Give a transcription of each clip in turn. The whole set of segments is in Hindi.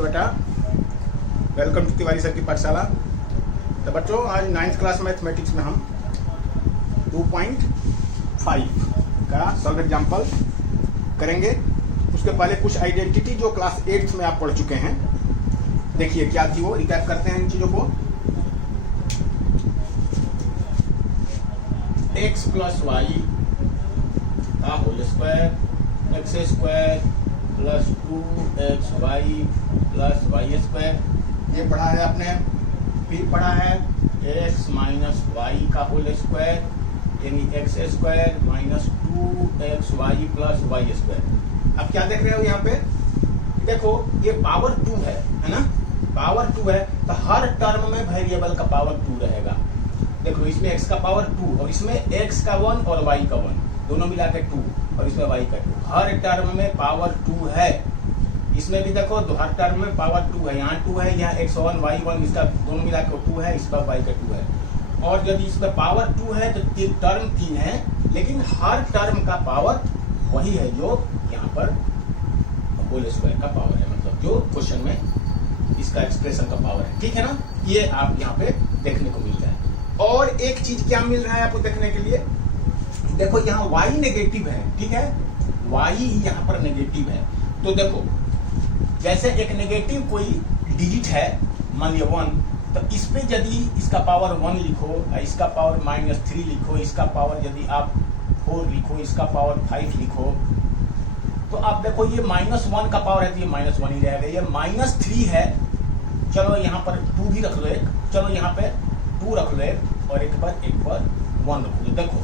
हेलो बेटा, वेलकम टू तिवारी सर की पाठशाला। तो बच्चों, आज 9th क्लास मैथमेटिक्स में हम 2.5 का सॉल्व एग्जाम्पल करेंगे। उसके पहले कुछ आइडेंटिटी जो क्लास 8th में आप पढ़ चुके हैं, देखिए क्या थी वो, रिकैप करते हैं इन चीजों को। x प्लस वाई का whole square, x square plus 2xy plus y square, ये पढ़ा है आपने। फिर पढ़ा है x माइनस वाई का होल स्क्वायर, यानी x square minus 2xy plus y square. अब क्या देख रहे हो यहाँ पे, देखो ये पावर 2 है ना, पावर 2 है तो हर टर्म में वेरिएबल का पावर 2 रहेगा। देखो इसमें x का पावर 2 और इसमें x का 1 और y का 1, दोनों मिला के 2 और इसमें y का 2, हर टर्म में पावर 2 है। इसमें भी देखो तो हर टर्म में पावर 2 है, यहाँ 2 है, यहाँ x1 y1, इसका दोनों मिला के 2 है, इसका y का 2 है। और यदि इसमें पावर 2 है तो टर्म 3 है, लेकिन हर टर्म का पावर वही है जो यहाँ पर होल स्क्वायर का पावर है, मतलब जो क्वेश्चन में इसका एक्सप्रेशन का पावर है। ठीक है ना, ये आप यहाँ पे देखने को मिल रहा है। और एक चीज क्या मिल रहा है आपको देखने के लिए, देखो यहाँ y नेगेटिव है, ठीक है, y यहाँ पर नेगेटिव है। तो देखो जैसे एक नेगेटिव कोई डिजिट है, मान लिया 1, तो इस पे यदि इसका पावर 1 लिखो, इसका पावर -3 लिखो, इसका पावर यदि आप 4 लिखो, इसका पावर 5 लिखो, तो आप देखो ये -1 का पावर है तो ये -1 ही रहेगा। ये -3 है, चलो यहाँ पर 2 भी रख लो एक, चलो यहाँ पे 2 रख लो एक, और एक पर 1 रख लो। देखो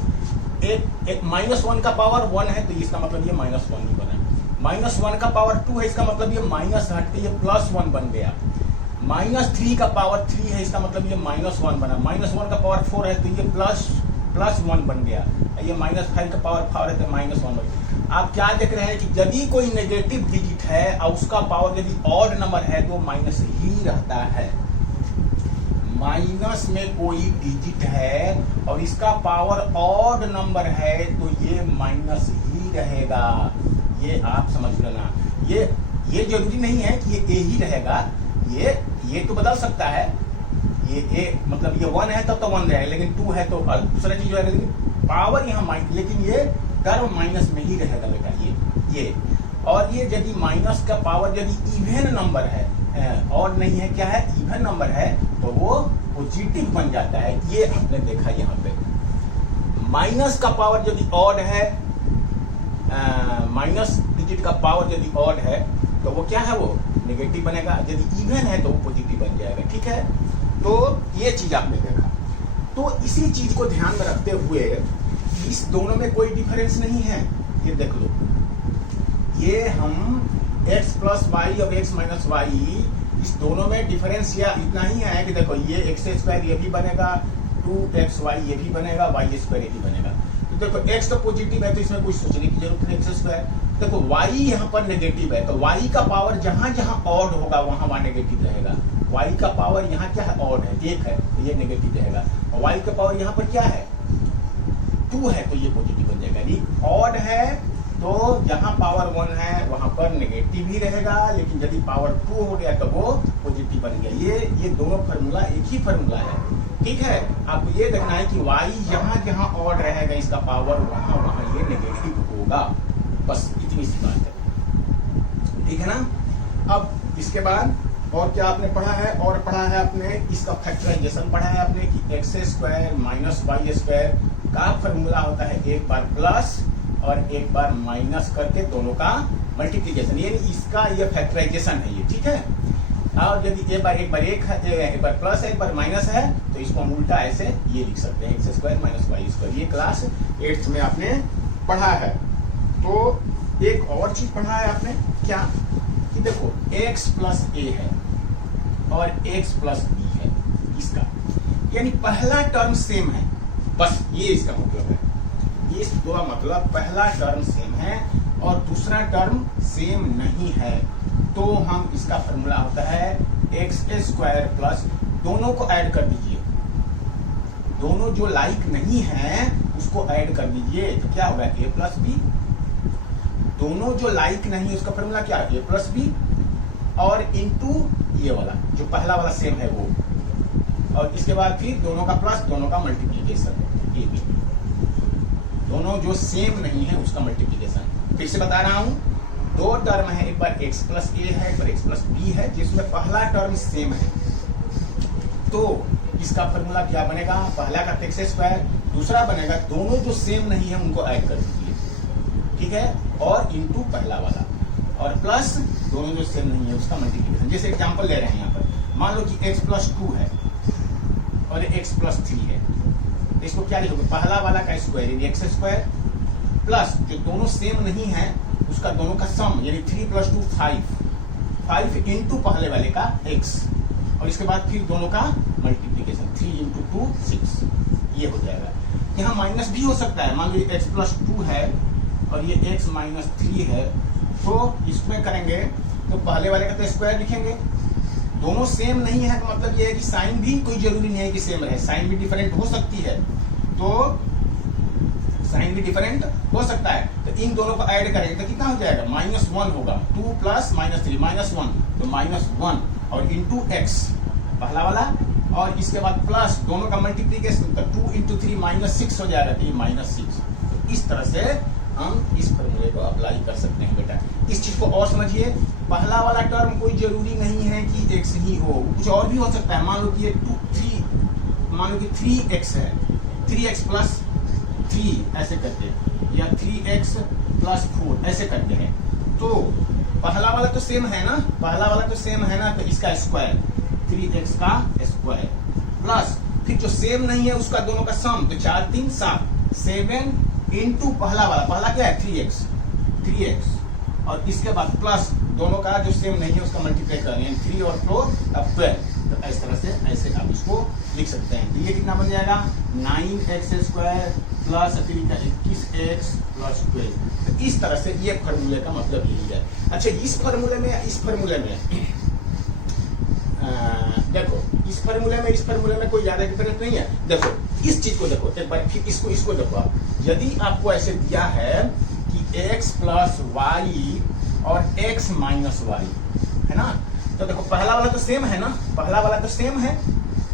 एक -1 का पावर 1 है तो इसका मतलब ये -1 ही बना। -1 का पावर 2 है, इसका मतलब ये माइनस हट के ये +1 बन गया। -3 का पावर 3 है, इसका मतलब ये -1 बना। -1 का पावर 4 है तो ये +1 बन गया। ये -5 का पावर 4 है तो -1 बन गया। आप क्या देख रहे हैं कि यदि कोई नेगेटिव डिजिट है और उसका पावर यदि ऑड नंबर है तो माइनस ही रहता है। माइनस में कोई डिजिट है और इसका पावर ऑड नंबर है तो ये माइनस ही रहेगा। ये आप समझ लेना। ये जरूरी नहीं है कि ये ए ही रहेगा, ये तो बदल सकता है। ये ए मतलब ये 1 है तब तो 1 रहेगा, लेकिन 2 है तो दूसरा चीज रहेगा, लेकिन पावर यहाँ माइनस, लेकिन ये टर्म माइनस में ही रहेगा बेटा। ये और ये यदि माइनस का पावर यदि इवन नंबर है, और नहीं है, क्या है, इवन नंबर है, तो वो पॉजिटिव बन जाता है। ये आपने देखा यहाँ पे। माइनस का पावर यदि ऑड है, माइनस डिजिट का पावर यदि ऑड है तो वो क्या है, वो नेगेटिव बनेगा। यदि इवन है तो वो पॉजिटिव बन जाएगा। ठीक है, तो ये चीज आपने देखा। तो इसी चीज को ध्यान में रखते हुए इस दोनों में कोई डिफरेंस नहीं है। ये देख लो, ये हम x प्लस वाई और x माइनस वाई, इस दोनों में डिफरेंस या इतना ही है कि देखो ये एक्स स्क्वायर ये भी बनेगा, 2xy ये भी बनेगा, y स्क्वायर ये भी बनेगा। तो देखो x तो पॉजिटिव है तो इसमें कुछ सोचने की जरूरत नहीं, एक्स स्क्वायर। देखो y यहाँ पर नेगेटिव है तो y का पावर जहां जहां ऑड होगा वहां नेगेटिव रहेगा। y का पावर यहाँ क्या है, ऑड है, 1 है तो ये नेगेटिव रहेगा। और y का पावर यहाँ पर क्या है, 2 है तो ये पॉजिटिव बन जाएगा। यदि ऑड है तो जहां पावर 1 है वहां पर नेगेटिव ही रहेगा, लेकिन यदि पावर 2 हो गया तो वो पॉजिटिव बन गया। ये दोनों फार्मूला एक ही फार्मूला है। ठीक है, आपको ये देखना है कि y जहां जहां ऑड रहेगा इसका पावर वहां ये नेगेटिव होगा। बस इतनी सी बात है। ठीक है ना। अब इसके बाद और क्या आपने पढ़ा है, और पढ़ा है आपने इसका फैक्टराइजेशन पढ़ा है आपने कि x square minus y square का फॉर्मूला होता है एक बार प्लस और एक बार माइनस करके दोनों का मल्टीप्लिकेशन, यानी इसका ये फैक्टराइजेशन है ये। ठीक है, और यदि एक बार है, एक बार प्लस है, एक बार माइनस है, तो इसको हम उल्टा ऐसे ये लिख सकते हैं, x square minus y square. ये क्लास 8th में आपने पढ़ा है। तो एक और चीज पढ़ा है आपने, क्या कि देखो x प्लस ए है और x प्लस बी है इसका, यानी पहला टर्म सेम है, बस ये इसका मतलब है। इस दो मतलब पहला टर्म सेम है और दूसरा टर्म सेम नहीं है, तो हम इसका फॉर्मूला होता है एक्स स्क्वायर प्लस, दोनों को ऐड कर दीजिए, दोनों जो लाइक नहीं है उसको ऐड कर दीजिए, तो क्या होगा, ए प्लस बी। दोनों जो लाइक नहीं है उसका फॉर्मूला क्या है, ए प्लस बी। और इनटू ये वाला जो पहला वाला सेम है वो, और इसके बाद फिर दोनों का प्लस, दोनों का मल्टीप्लीकेशन, ये भी दोनों जो सेम नहीं है उसका मल्टीप्लीकेशन। फिर से बता रहा हूं, दो टर्म है, एक बार x प्लस ए है, एक बार x प्लस बी है, जिसमें पहला टर्म सेम है तो इसका फॉर्मूला क्या बनेगा, पहला का एक्स स्क्वायर, दूसरा बनेगा दोनों जो सेम नहीं है उनको ऐड कर दीजिए, ठीक है, और इनटू पहला वाला, और प्लस दोनों जो सेम नहीं है उसका मल्टीप्लीकेशन। जैसे एग्जांपल ले रहे हैं यहाँ पर, मान लो कि x प्लस 2 है और x प्लस 3 है, इसको क्या लिखोगे, पहला वाला का स्क्वायर यानी एक्स स्क्वायर, प्लस जो दोनों सेम नहीं है उसका दोनों का सम यानी 3 प्लस 2 5 इंटू पहले वाले का x, और इसके बाद फिर दोनों का मल्टीप्लीकेशन 3 इंटू 2 6, ये हो जाएगा। यहाँ माइनस भी हो सकता है, मान लो x प्लस 2 है और ये x माइनस 3 है, तो इसमें करेंगे तो पहले वाले का तो स्क्वायर लिखेंगे, दोनों सेम नहीं है तो मतलब ये है कि साइन भी कोई जरूरी नहीं है कि सेम रहे, साइन भी डिफरेंट हो सकती है, तो साइन भी डिफरेंट हो सकता है, तो इन दोनों को ऐड करेंगे तो कितना हो जाएगा, -1 होगा, 2 प्लस -3 -1, तो -1 और इंटू एक्स पहला वाला, और इसके बाद प्लस दोनों का मल्टीप्लीकेशन, तो 2 इंटू 3 -6 हो जाएगा, तो -6। तो इस तरह से हम इस फॉर्मूले को अप्लाई कर सकते हैं बेटा। इस चीज को और समझिए, पहला वाला टर्म कोई जरूरी नहीं है कि x ही हो, कुछ और भी हो सकता है। मान लो कि ये मान लो कि 3x है, 3x प्लस 3 ऐसे करके, या 3x प्लस 4 ऐसे करके है, तो पहला वाला तो सेम है ना, पहला वाला तो सेम है ना, तो इसका स्क्वायर 3x का स्क्वायर, प्लस फिर जो सेम नहीं है उसका दोनों का सम, तो 4 3 7 इंटू पहला वाला, पहला क्या है 3x, और इसके बाद प्लस दोनों का जो सेम नहीं है उसका मल्टीप्लाई करेंगे 3 और 4 अब 12, तो इस तरह से ऐसे आप इसको लिख सकते हैं। तो ये कितना बन जाएगा 9x square plus 21x plus 12। तो इस तरह से ये फॉर्मूले का मतलब यही है। अच्छा, इस फॉर्मूले में देखो, इस फॉर्मूले में कोई ज्यादा डिफरेंस नहीं है। देखो इस चीज को देखो एक बार, फिर इसको देखो आप, यदि आपको ऐसे दिया है कि x प्लस वाई और x माइनस वाई है ना, तो देखो पहला वाला तो सेम है ना, पहला वाला तो सेम है,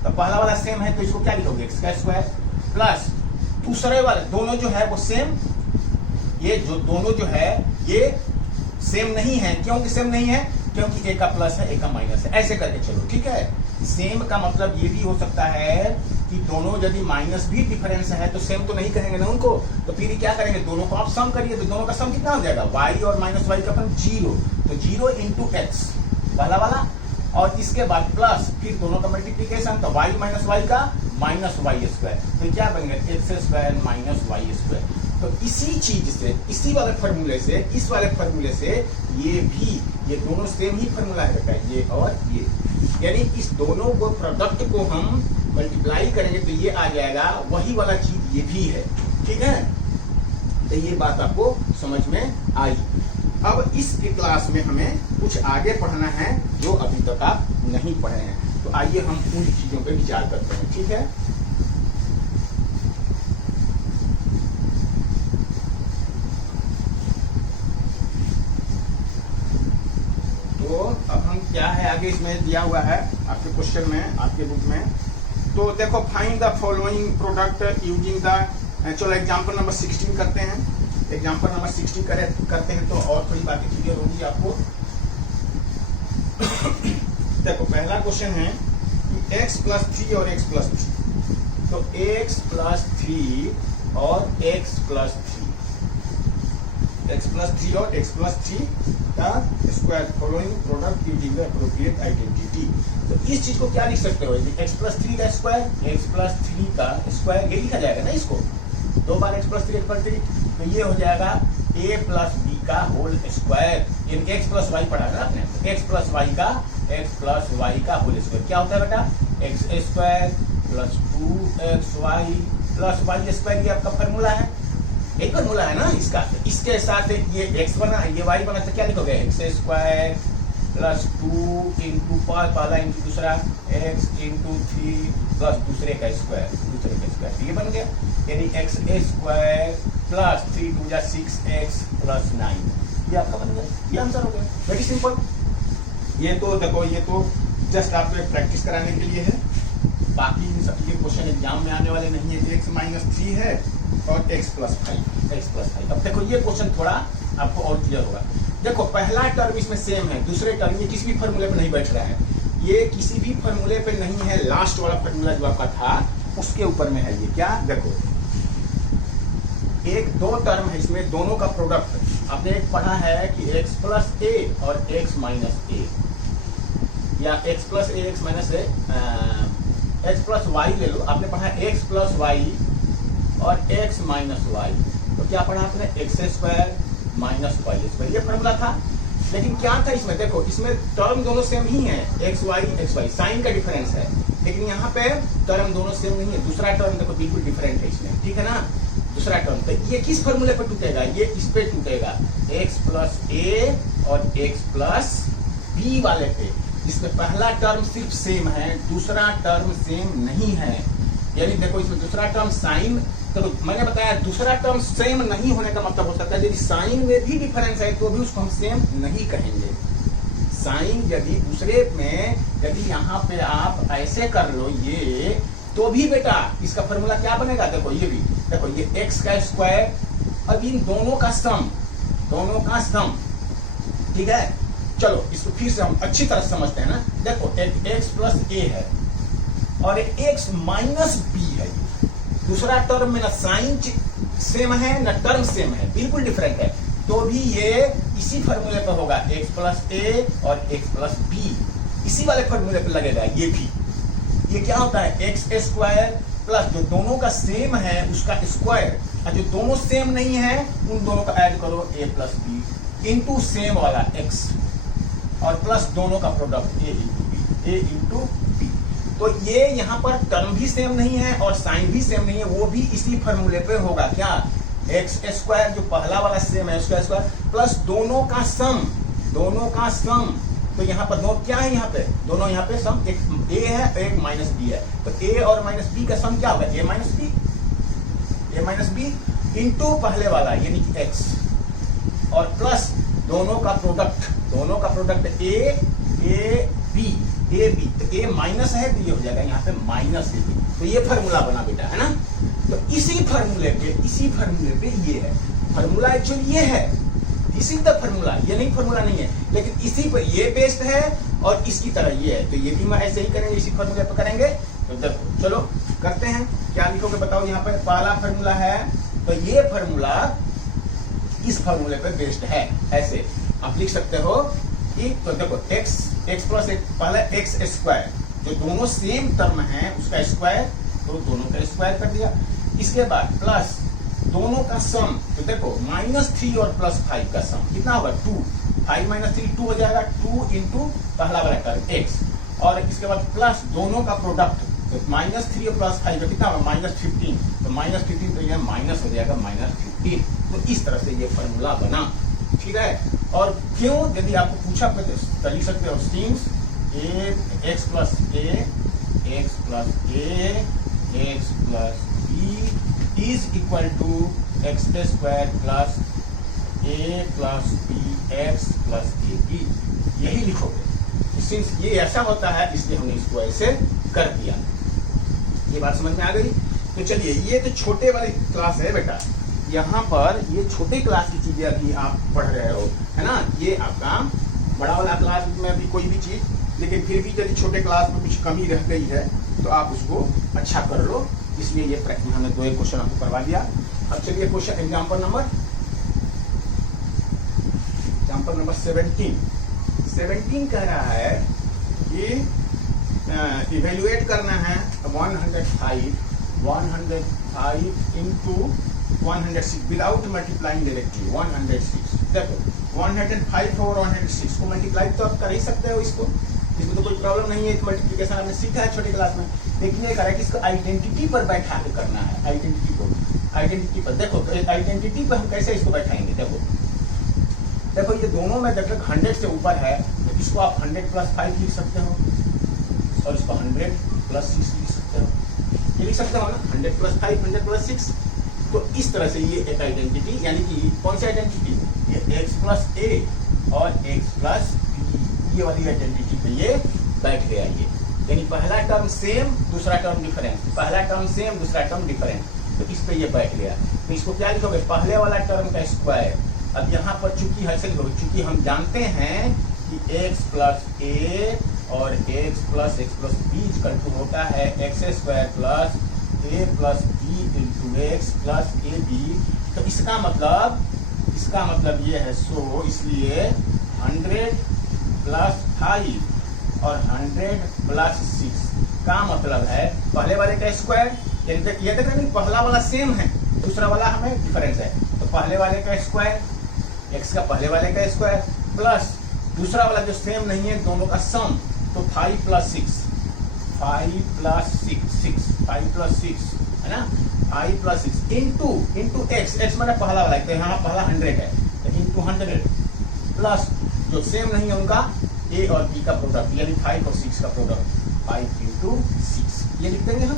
तो पहला वाला सेम है तो इसको क्या लिखोगे, x का स्क्वायर, प्लस दूसरे वाले दोनों जो है वो सेम, ये जो दोनों जो है ये सेम नहीं है, क्योंकि सेम नहीं है क्योंकि एक का प्लस है एक का माइनस है, ऐसे करके चलो, ठीक है। सेम का मतलब ये भी हो सकता है कि दोनों यदि माइनस भी डिफरेंस है तो सेम तो नहीं कहेंगे ना उनको, तो फिर क्या करेंगे, दोनों को आप सम करिए, तो दोनों का सम कितना हो जाएगा, y और माइनस वाई का अपन 0, तो 0 इंटू एक्स पहला वाला, और इसके बाद प्लस फिर दोनों का मल्टीप्लीकेशन, तो y माइनस वाई का माइनस वाई स्क्वायर, तो क्या बनेगा x square minus y square. तो इसी चीज से, इसी वाले फॉर्मूले से, इस वाले फॉर्मूले से ये दोनों सेम ही फॉर्मूला है बेटा, ये और ये, यानी इस दोनों को प्रोडक्ट को हम मल्टीप्लाई करेंगे तो ये आ जाएगा, वही वाला चीज ये भी है, ठीक है। तो ये बात आपको समझ में आई। अब इस क्लास में हमें कुछ आगे पढ़ना है जो अभी तक आप नहीं पढ़े हैं, तो आइए हम उन चीजों पे विचार करते हैं, ठीक है। तो अब हम क्या है आगे इसमें दिया हुआ है आपके क्वेश्चन में, आपके बुक में, तो देखो find the following product using the, चलो एग्जांपल नंबर 16 करते हैं। एग्जांपल नंबर 16 करते हैं तो और थोड़ी बातें क्लियर होगी आपको। देखो पहला क्वेश्चन है कि x प्लस 3 और x प्लस 3, तो x प्लस 3 और x प्लस 3, x प्लस 3 और x प्लस 3 का square, following product using the appropriate identity. तो इस चीज को क्या लिख सकते हो, x प्लस 3 का स्क्वायर, x प्लस 3 का स्क्वायर, ये लिखा जाएगा ना इसको, दो बार x प्लस 3, तो ये हो जाएगा a प्लस b का होल स्क्वायर, यानी x प्लस वाई पढ़ा है ना आपने, x प्लस वाई का होल स्क्वायर क्या होता है बेटा, x square plus 2xy plus y square, ये आपका फॉर्मूला है, एक फॉर्मूला है ना इसका। इसके साथ ये x बना, ये y बना, तो क्या लिखोगे, x स्क्वायर प्लस 2 इंटू पहला इंटू दूसरा x इंटू 3 प्लस दूसरे का स्क्वायर, ये बन गया, यानी x square plus 3 2 6x plus 9, ये आपका बन गया, ये आंसर हो गया, वेरी सिंपल। ये तो देखो, ये तो जस्ट आपको एक प्रैक्टिस कराने के लिए है, बाकी इन सब ये क्वेश्चन एग्जाम में आने वाले नहीं है। x-3 है और x+5। अब देखो ये क्वेश्चन थोड़ा आपको और क्लियर होगा। देखो पहला टर्म इसमें सेम है, दूसरे टर्म ये किसी भी फॉर्मूले पे नहीं बैठ रहा है, ये किसी भी फॉर्मूले पे नहीं है, लास्ट वाला फॉर्मूला जो आपका था उसके ऊपर में है। ये क्या, देखो एक दो टर्म है इसमें, दोनों का प्रोडक्ट आपने एक पढ़ा है कि x+a और x-a, या x+a x-a, x+y ले लो, आपने पढ़ा x+y और x-y, तो क्या पढ़ा आपने, x² माइनस y², ये फॉर्मूला था। लेकिन क्या था इसमें, देखो इसमें टर्म दोनों सेम ही है, xy साइन का डिफरेंस है, लेकिन यहाँ पे टर्म दोनों सेम नहीं है, दूसरा टर्म देखो बिल्कुल डिफरेंट है इसमें, ठीक है ना, दूसरा टर्म। तो ये किस फॉर्मूले पर टूटेगा, ये इस पे टूटेगा, x+a और x+b वाले पे। इसमें पहला टर्म सिर्फ सेम है, दूसरा टर्म सेम नहीं है, यानी देखो इसमें दूसरा टर्म साइन, तो मैंने बताया दूसरा टर्म सेम नहीं होने का मतलब हो सकता है यदि साइन में भी डिफरेंस है तो भी उसको हम सेम नहीं कहेंगे। साइन यदि दूसरे में, यदि यहाँ पे आप ऐसे कर लो ये, तो भी बेटा इसका फॉर्मूला क्या बनेगा, देखो ये भी, देखो ये x², अब इन दोनों का सम, ठीक है। चलो इसको फिर से हम अच्छी तरह समझते हैं ना। देखो एक x+a है और एक x-b है, दूसरा टर्म में ना साइन सेम है ना टर्म सेम है, बिल्कुल डिफरेंट है, तो भी ये इसी फॉर्मूले पे होगा, x+a और x+b इसी वाले फॉर्मूले पे लगेगा। ये भी, ये क्या होता है, x² प्लस जो दोनों का सेम है उसका स्क्वायर, और जो दोनों सेम नहीं है उन दोनों का ऐड करो, a+b इंटू सेम वाला x और प्लस दोनों का प्रोडक्ट a इंटू b। तो ये यहाँ पर टर्म भी सेम नहीं है और साइन भी सेम नहीं है, वो भी इसी फॉर्मूले पे होगा, क्या, x² जो पहला वाला सेम है उसका स्क्वायर प्लस दोनों का सम, तो यहाँ पर दो क्या है, यहाँ पे दोनों, यहाँ पे सम, एक a है एक -b है, तो a और -b का सम क्या होगा, a -b इंटू पहले वाला यानी कि x और प्लस दोनों का प्रोडक्ट a b, तो a माइनस है तो ये हो जाएगा यहाँ पे -ab, तो ये फॉर्मूला बना बेटा, है ना। तो इसी फॉर्मूले पे ये है फॉर्मूला, एक्चुअली ये है, दिस इज द फॉर्मूला, ये नहीं फॉर्मूला नहीं है, लेकिन इसी पर ये बेस्ड है और इसकी तरह ये है, तो ये भी मैं ऐसे ही करेंगे, इसी फॉर्मूले पे करेंगे। तो देखो चलो करते हैं, क्या लिखोगे बताओ, यहाँ पर पहला फॉर्मूला है, तो ये फॉर्मूला इस फॉर्मूले पे बेस्ड है, ऐसे आप लिख सकते हो कि, तो देखो x+1 पहला x², जो दोनों सेम टर्म है उसका स्क्वायर, तो दोनों का स्क्वायर कर दिया, इसके बाद प्लस दोनों का सम, तो देखो -3 और +5 का सम कितना होगा, 2, 5 - 3 2 हो जाएगा, 2 इंटू पहला वाला टर्म x, और इसके बाद प्लस दोनों का प्रोडक्ट, तो -3 और +5 का कितना होगा, -15, तो -15 तो यह माइनस हो जाएगा -15, तो इस तरह से ये फॉर्मूला बना, ठीक है। और क्यों, यदि आपको पूछा तो लिख सकते हो, since x+a x+b is equal to x² plus a plus b x+ab, यही लिखोगे। सिंस ये ऐसा होता है इसलिए हमने इसको ऐसे कर दिया, ये बात समझ में आ गई। तो चलिए, ये तो छोटे वाली क्लास है बेटा, यहाँ पर ये छोटे क्लास की चीजें अभी आप पढ़ रहे हो, है ना, ये आपका बड़ा वाला क्लास में अभी कोई भी चीज, लेकिन फिर भी यदि छोटे क्लास में कुछ कमी रह गई है तो आप उसको अच्छा कर लो, इसलिए ये प्रैक्टिस हमने 2 क्वेश्चन आपको करवा दिया। अब चलिए क्वेश्चन एग्जाम्पल नंबर 17 कह रहा है कि इवेल्युएट करना है 105 इंटू 106 विदाउट मल्टीप्लाइंग डायरेक्टली, 106, देखो 105 और 106 को मल्टीप्लाई तो आप कर ही सकते हो, इसमें तो कोई प्रॉब्लम नहीं है, मल्टीप्लिकेशन आपने सीखा है छोटी क्लास में, लेकिन ये कह रहा है कि इसको आइडेंटिटी पर बैठा के करना है, आइडेंटिटी पर। देखो आइडेंटिटी पर हम कैसे इसको बैठाएंगे, देखो ये दोनों में जब तक 100 से ऊपर है तो इसको आप 100 + 5 लिख सकते हो और इसको 100 + 6 लिख सकते हो, ये लिख सकते हो ना, 100 + 5 100 + 6। तो इस तरह से ये एक आइडेंटिटी, यानी कि कौन सी आइडेंटिटी, ये x+a और x+b ये वाली आइडेंटिटी पे ये बैठ गया ये, यानी पहला टर्म सेम दूसरा टर्म डिफरेंट, पहला टर्म सेम दूसरा टर्म डिफरेंट, तो इस पे ये बैठ गया। तो इसको क्या लिखोगे, पहले वाला टर्म का स्क्वायर। अब यहाँ पर चूंकि ऐसे लिखोगे, चूंकि हम जानते हैं कि x प्लस ए और x plus b equal to होता है x square plus a plus b into x plus a b. तो इसका मतलब ये है, सो इसलिए 100 प्लस 5 और 100 प्लस 6 का मतलब है पहले वाले का स्क्वायर, यानी ये देख रहे हैं पहला वाला सेम है दूसरा वाला हमें डिफरेंस है, तो पहले वाले का स्क्वायर x का पहले वाले का स्क्वायर प्लस दूसरा वाला जो सेम नहीं है दोनों का सम, तो 5 प्लस 6 है ना, 5 प्लस 6 इंटू x मैंने पहला वाला है, तो यहाँ पहला 100 है, तो इंटू 100 प्लस जो सेम नहीं है उनका a और b का प्रोडक्ट, यानी 5 और 6 का प्रोडक्ट, 5 इंटू 6 ये लिख देंगे हम।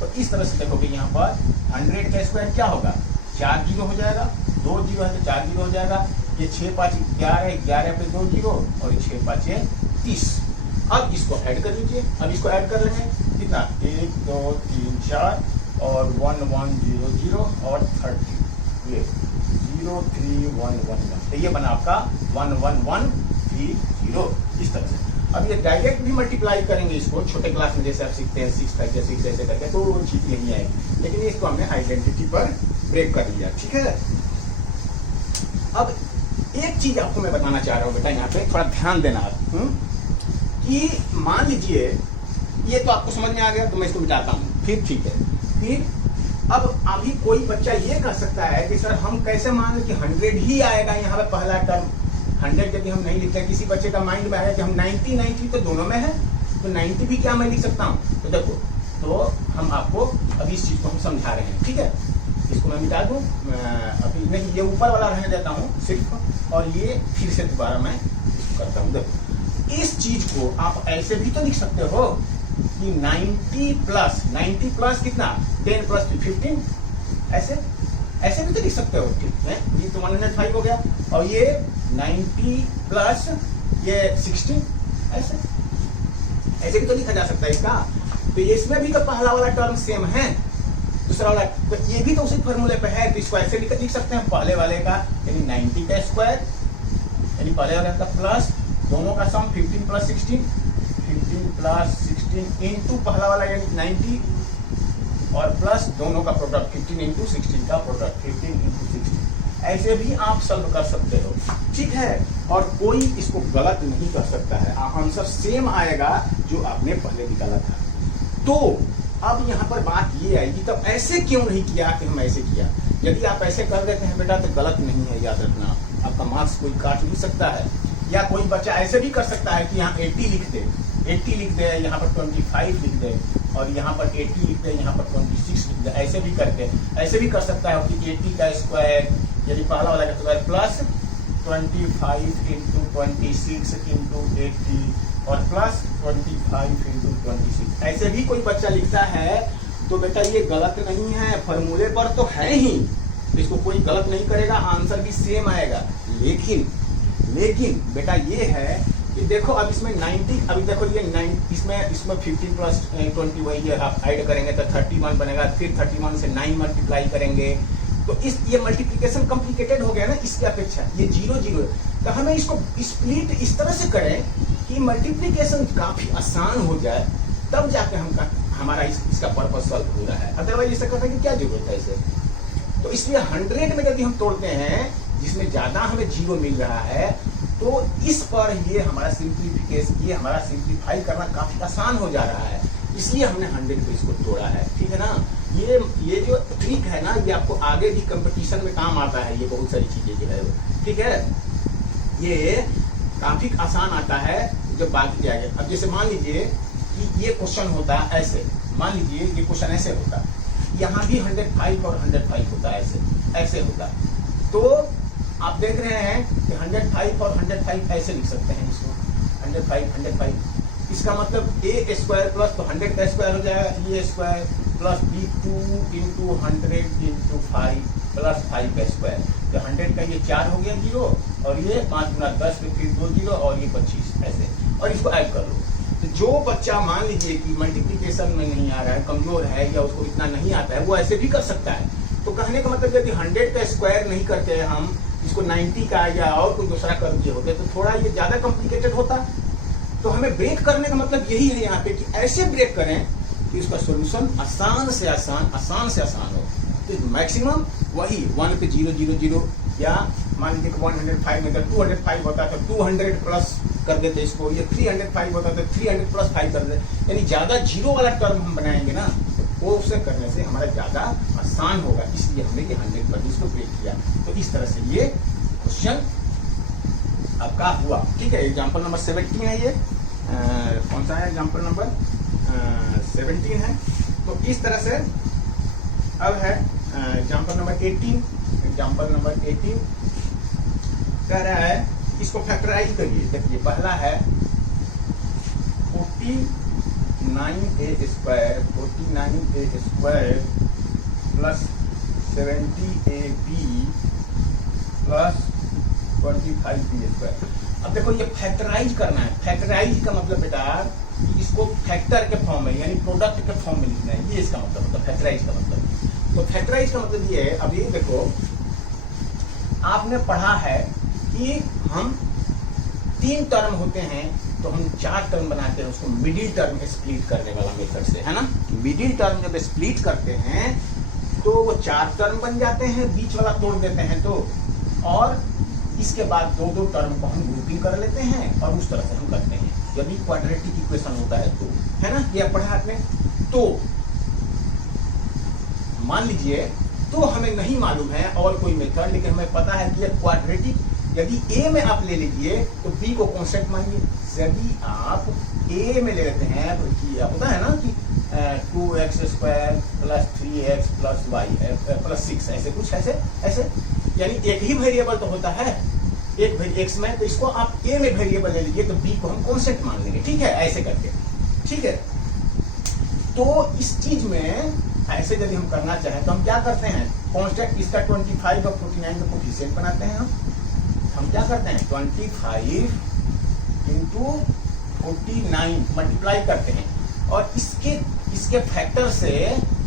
तो इस तरह से देखोगे यहाँ पर 100 का स्क्वायर क्या होगा, 4 जीरो हो जाएगा, 2 जीरो है तो 4 जीरो हो जाएगा, ये 6 5 11, 11 पे 2 जीरो और ये 6 5 30। अब इसको ऐड कर लीजिए, अब इसको ऐड कर लेंगे कितना, 1 2 3 4 और 1 1 0 0 और 30, ये 0 3 1 1 1, तो ये बना आपका 1 1 1 3 0 इस तरह से। अब ये डायरेक्ट भी मल्टीप्लाई करेंगे इसको, छोटे क्लास में जैसे आप सीखते हैं 6 करके 6 ऐसे करके, तो वो चीज नहीं आएगी, लेकिन इसको हमने आइडेंटिटी पर ब्रेक कर लिया, ठीक है। अब एक चीज आपको मैं बताना चाह रहा हूँ बेटा, यहाँ पे थोड़ा ध्यान देना आप, कि मान लीजिए ये तो आपको समझ में आ गया, तो मैं इसको मिटाता हूँ, फिर ठीक है। फिर अब अभी कोई बच्चा ये कर सकता है कि सर हम कैसे मान लें कि 100 ही आएगा यहाँ पे पहला टर्म, 100 यदि हम नहीं लिखते, किसी बच्चे का माइंड में आया कि हम 90 तो दोनों में है, तो 90 भी क्या मैं लिख सकता हूँ, तो देखो, तो हम आपको अभी इस चीज को हम समझा रहे हैं, ठीक है। इसको मैं मिटा दूं, अभी नहीं, ये ऊपर वाला रहने देता हूँ सिर्फ, और ये फिर से दोबारा मैं करता हूँ। देखो इस चीज को आप ऐसे भी तो लिख सकते हो कि 90 प्लस कितना, 10 प्लस 15, ऐसे भी तो लिख सकते हो, ठीक है। ये तो 105 हो गया, और ये 90 प्लस ये 16, ऐसे भी तो लिखा जा सकता है इसका। तो ये इसमें भी तो पहला वाला टर्म सेम है, दूसरा वाला, तो ये भी तो उसी फॉर्मूले पे है, तो इसको ऐसे लिख सकते हैं, पहले वाले का यानी 90 का स्क्वायर, यानी पहले वाले का प्लस दोनों का सम 15 प्लस 16 इंटू पहला वाला यानी 90 और प्लस दोनों का प्रोडक्ट 15 इंटू 16 का प्रोडक्ट 15 इंटू 16, ऐसे भी आप सॉल्व कर सकते हो, ठीक है। और कोई इसको गलत नहीं कर सकता है, आंसर सेम आएगा जो आपने पहले निकाला था। तो अब यहाँ पर बात ये आएगी, तब ऐसे क्यों नहीं किया कि हम ऐसे किया। यदि आप ऐसे कर देते हैं बेटा तो गलत नहीं है, याद रखना, आपका मार्क्स कोई काट नहीं सकता है। या कोई बच्चा ऐसे भी कर सकता है कि यहाँ 80 लिख दे, यहाँ पर 25 लिख दे, और यहाँ पर 80 लिख दे, यहाँ पर 26 लिख दे, ऐसे भी कर सकता है कि 80 का स्क्वायर यदि पहला वाला का स्क्वायर प्लस 25 इंटू 26 इंटू 80 और प्लस 25 इंटू 26, ऐसे भी कोई बच्चा लिखता है, तो बेटा ये गलत नहीं है, फॉर्मूले पर तो है ही, इसको कोई गलत नहीं करेगा, आंसर भी सेम आएगा। लेकिन बेटा ये है कि देखो अब इसमें 90, अभी देखो ये 9 इसमें 15 प्लस 20 वही है, आप ऐड करेंगे तो 31 बनेगा, फिर 31 से 9 मल्टीप्लाई करेंगे, तो ये मल्टीप्लिकेशन कॉम्प्लिकेटेड हो गया ना इसकी अपेक्षा, ये 0 0, तो हमें इसको स्प्लिट इस तरह से करें कि मल्टीप्लिकेशन काफी आसान हो जाए, तब जाके हमारा इसका पर्पस सॉल्व हो रहा है, अदरवाइज इसे करने की क्या जरूरत है इसे। तो इसलिए 100 में यदि हम तोड़ते हैं जिसमें ज्यादा हमें 0 मिल रहा है, तो इस पर ये हमारा सिंप्लीफाई करना काफी आसान हो जा रहा है, इसलिए हमने 100 पे इसको तोड़ा है, ठीक है ना। ये जो ट्रिक है ना, ये आपको आगे भी कंपटीशन में काम आता है, ये बहुत सारी चीजें जो है, ठीक है, ये काफी आसान आता है जब बात किया गया। अब जैसे मान लीजिए कि ये क्वेश्चन होता है ऐसे, मान लीजिए ये क्वेश्चन ऐसे होता, यहाँ भी 105 और 105 होता है, ऐसे होता, तो आप देख रहे हैं कि 105 और 105 ऐसे लिख सकते हैं इसको, 105, इसका मतलब a स्क्वायर प्लस, तो 100 का स्क्वायर हो जाएगा a square plus b2 into 100 into 5 plus 5 का स्क्वायर, तो 100 का ये 4 हो गया 0 और ये 5 गुना 10 पे फिर 2 जीरो और ये 25 ऐसे, और इसको ऐड कर लो। तो जो बच्चा मान लीजिए कि मल्टीप्लिकेशन में नहीं आ रहा है, कमजोर है, या उसको इतना नहीं आता है, वो ऐसे भी कर सकता है। तो कहने का मतलब यदि 100 का स्क्वायर नहीं करते हैं हम, इसको 90 का या और कोई दूसरा कर दिए होते तो थोड़ा ये ज्यादा कॉम्प्लिकेटेड होता। तो हमें ब्रेक करने का मतलब यही है यहाँ पे कि ऐसे ब्रेक करें कि इसका सोल्यूशन आसान से आसान हो। तो मैक्सिमम वही 1 पे 0 0 0, या मान लीजिए 105 में 205 होता तो 200 प्लस कर देते इसको, ये 305 होता तो 300 प्लस 5 कर देते। यानी ज्यादा जीरो वाला टर्म हम बनाएंगे ना, तो वो उसे करने से हमारा ज्यादा आसान होगा, इसलिए हमने ये 100 पर इसको ब्रेक किया। तो इस तरह से ये क्वेश्चन आपका हुआ। ठीक है, एग्जाम्पल नंबर 17 है ये। कौन सा है एग्जाम्पल नंबर 17 है। तो इस तरह से अब है एग्जाम्पल नंबर 18। एग्जाम्पल नंबर 18 कह रहा है इसको फैक्टराइज करिए। देखिए पहला है 49a square plus 70ab plus 25b square. अब देखो ये फैक्टराइज करना है। फैक्टराइज का मतलब बेटा इसको फैक्टर के फॉर्म में यानी प्रोडक्ट के फॉर्म में लिखना है, ये इसका मतलब होता है फैक्टराइज का मतलब। तो फैक्टराइज का मतलब ये है, अब ये देखो आपने पढ़ा है कि हम 3 टर्म होते हैं तो हम 4 टर्म बनाते हैं, उसको मिडिल टर्म स्प्लिट करने वाला मेथड से, है ना। मिडिल टर्म जब स्प्लिट करते हैं तो वो 4 टर्म बन जाते हैं, बीच वाला तोड़ देते हैं तो, और इसके बाद 2 टर्म को हम ग्रुपिंग कर लेते हैं और उस तरह से हम करते हैं यदि क्वाड्रेटिक इक्वेशन होता है तो, है ना। ये पढ़ा आपने। तो मान लीजिए तो हमें नहीं मालूम है और कोई मेथड, लेकिन हमें पता है कि ये क्वाड्रेटिक, यदि ए में आप ले लीजिए तो बी को कांस्टेंट मानिए। यदि आप ए में ले लेते हैं तो होता है ना कि 2x square plus 3x plus y plus 6 ऐसे कुछ ऐसे यानी एक ही वेरिएबल तो होता है एक x में, तो इसको आप a में वेरिएबल ले लीजिए तो b को हम कांस्टेंट मान लेंगे। ठीक है, ऐसे करके। ठीक है, तो इस चीज में ऐसे यदि हम करना चाहें तो हम क्या करते हैं, कांस्टेंट इसका 25 और 49 का कोफिशिएंट बनाते हैं। हम क्या करते हैं 25 इंटू 49 मल्टीप्लाई करते हैं, और इसके फैक्टर से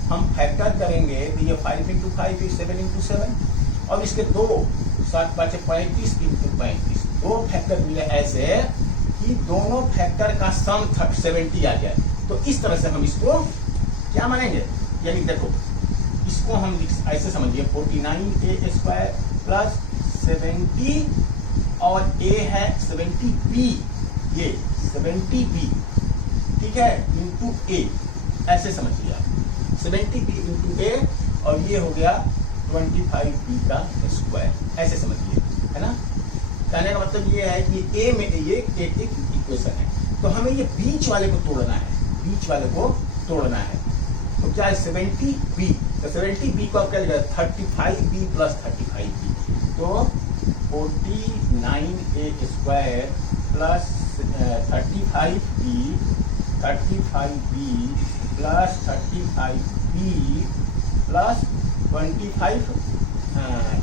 हम फैक्टर करेंगे तो ये 5 इंटू 5 7 इंटू 7, और इसके 2 7 5 35 इंटू 35 2 फैक्टर मिले ऐसे कि दोनों फैक्टर का सम 70 आ जाए। तो इस तरह से हम इसको क्या मानेंगे, यानी देखो इसको हम ऐसे समझिए 49a स्क्वायर प्लस 70 और a है 70b, ये 70b, ठीक है, इंटू a, ऐसे समझिए आप 70b इंटू a, और ये हो गया 25b का स्क्वायर, ऐसे समझिए, है ना। कहने का मतलब ये है कि a में ये एक इक्वेशन है, तो हमें ये बीच वाले को तोड़ना है, बीच वाले को तोड़ना है। तो क्या है 70b, तो 70b को आप क्या लिखा 35b प्लस 35b, तो 49a square plus 35b plus 35b plus 25,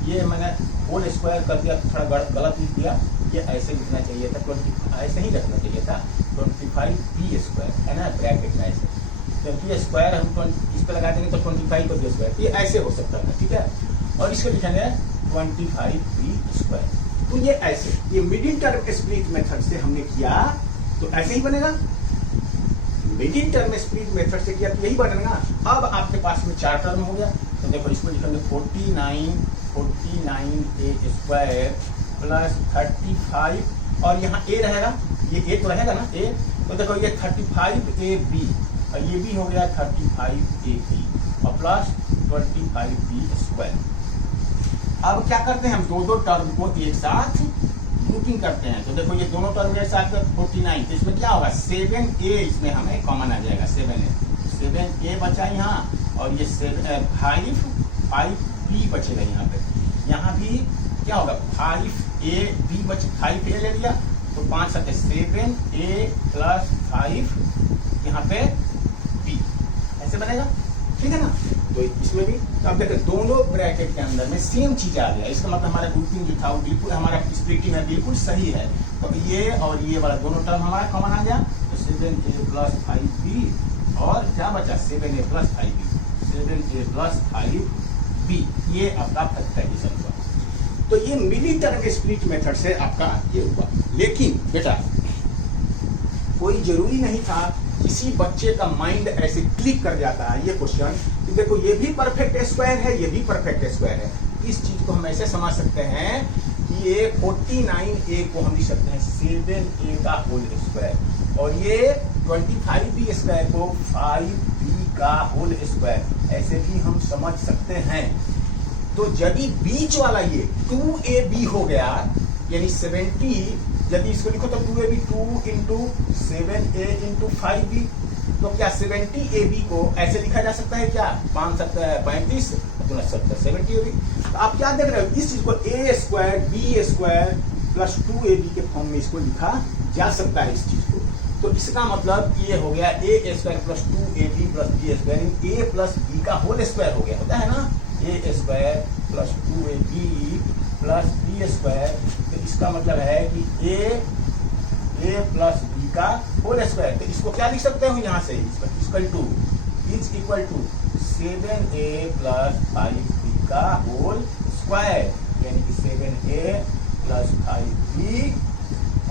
ये मैंने होल स्क्वायर कर दिया, थोड़ा गलत लिख दिया, ये ऐसे लिखना चाहिए था 20, ऐसे ही रखना चाहिए था 25b स्क्वायर, है ना, ब्रैकेट में ऐसे, क्योंकि स्क्वायर हम इस पे लगा देंगे तो 25 को स्क्वायर, ये ऐसे हो सकता था। ठीक है, और इसको लिखेंगे 25b स्क्वायर। तो ये ऐसे, ये मिडिल टर्म स्प्लिट मेथड से हमने किया तो ऐसे ही बनेगा। मिडिल टर्म स्प्लिट मेथड से किया तो यही बनेगा। अब आपके पास में 4 टर्म हो गया, तो देखो इसको लिखेंगे 49a स्क्वायर प्लस 35, और यहाँ a रहेगा, ये a तो रहेगा ना a, तो देखो ये 35ab, और ये भी हो गया 35ab और प्लस 25b स्क्वायर। अब क्या करते हैं हम 2 टर्म को एक साथ ग्रुपिंग करते हैं, तो देखो ये दोनों टर्म एक साथ 49, तो इसमें क्या होगा 7a, इसमें हमें कॉमन आ जाएगा 7a बचा यहाँ, और ये 5b बचेगा यहाँ पे, यहाँ भी क्या होगा 5ab बचे, 5a ले लिया तो 5 7 7a प्लस 5 यहाँ पे b, ऐसे बनेगा। ठीक है ना। तो इसमें भी तो अब देखो दोनों ब्रैकेट के अंदर में सेम चीज आ गया, इसका मतलब हमारा ग्रुपिंग जो था वो बिल्कुल हमारा स्प्लिटिंग है बिल्कुल सही है। तो ये और ये वाला दोनों टर्म हमारा कॉमन आ गया, तो 7a प्लस 5b और क्या बचा 7a plus 5b, 7a plus 5b, ये आपका फैक्टराइजेशन हुआ। तो ये मिली टर्म स्प्लिट मेथड से आपका ये हुआ। लेकिन बेटा कोई जरूरी नहीं था, किसी बच्चे का माइंड ऐसे क्लिक कर जाता है ये क्वेश्चन कि देखो ये भी परफेक्ट स्क्वायर है, ये भी परफेक्ट स्क्वायर है। इस चीज को हम ऐसे समझ सकते हैं कि ये 49a को हम लिख सकते हैं 7a का होल स्क्वायर और ये 25b स्क्वायर को 5b का होल स्क्वायर, ऐसे भी हम समझ सकते हैं। तो यदि बीच वाला ये 2ab हो गया यानी 70, यदि इसको लिखो तो 2ab 2 into 7a into 5b, तो क्या 70ab को ऐसे लिखा जा सकता है, क्या मान सकता है 35 70ab। तो आप क्या देख रहे हो, इस चीज को a square b square plus 2ab के फॉर्म में इसको लिखा जा सकता है इस चीज को। तो इसका मतलब ये हो गया a square plus 2ab plus b square, a plus b का होल स्क्वायर हो गया, होता है ना, a square plus 2ab plus b square. तो इसका मतलब है कि a प्लस b का होल स्क्वायर। तो इसको क्या लिख सकते हो यहाँ से, equal to 7a plus 5b का होल स्क्वायर, यानी कि 7a प्लस 5b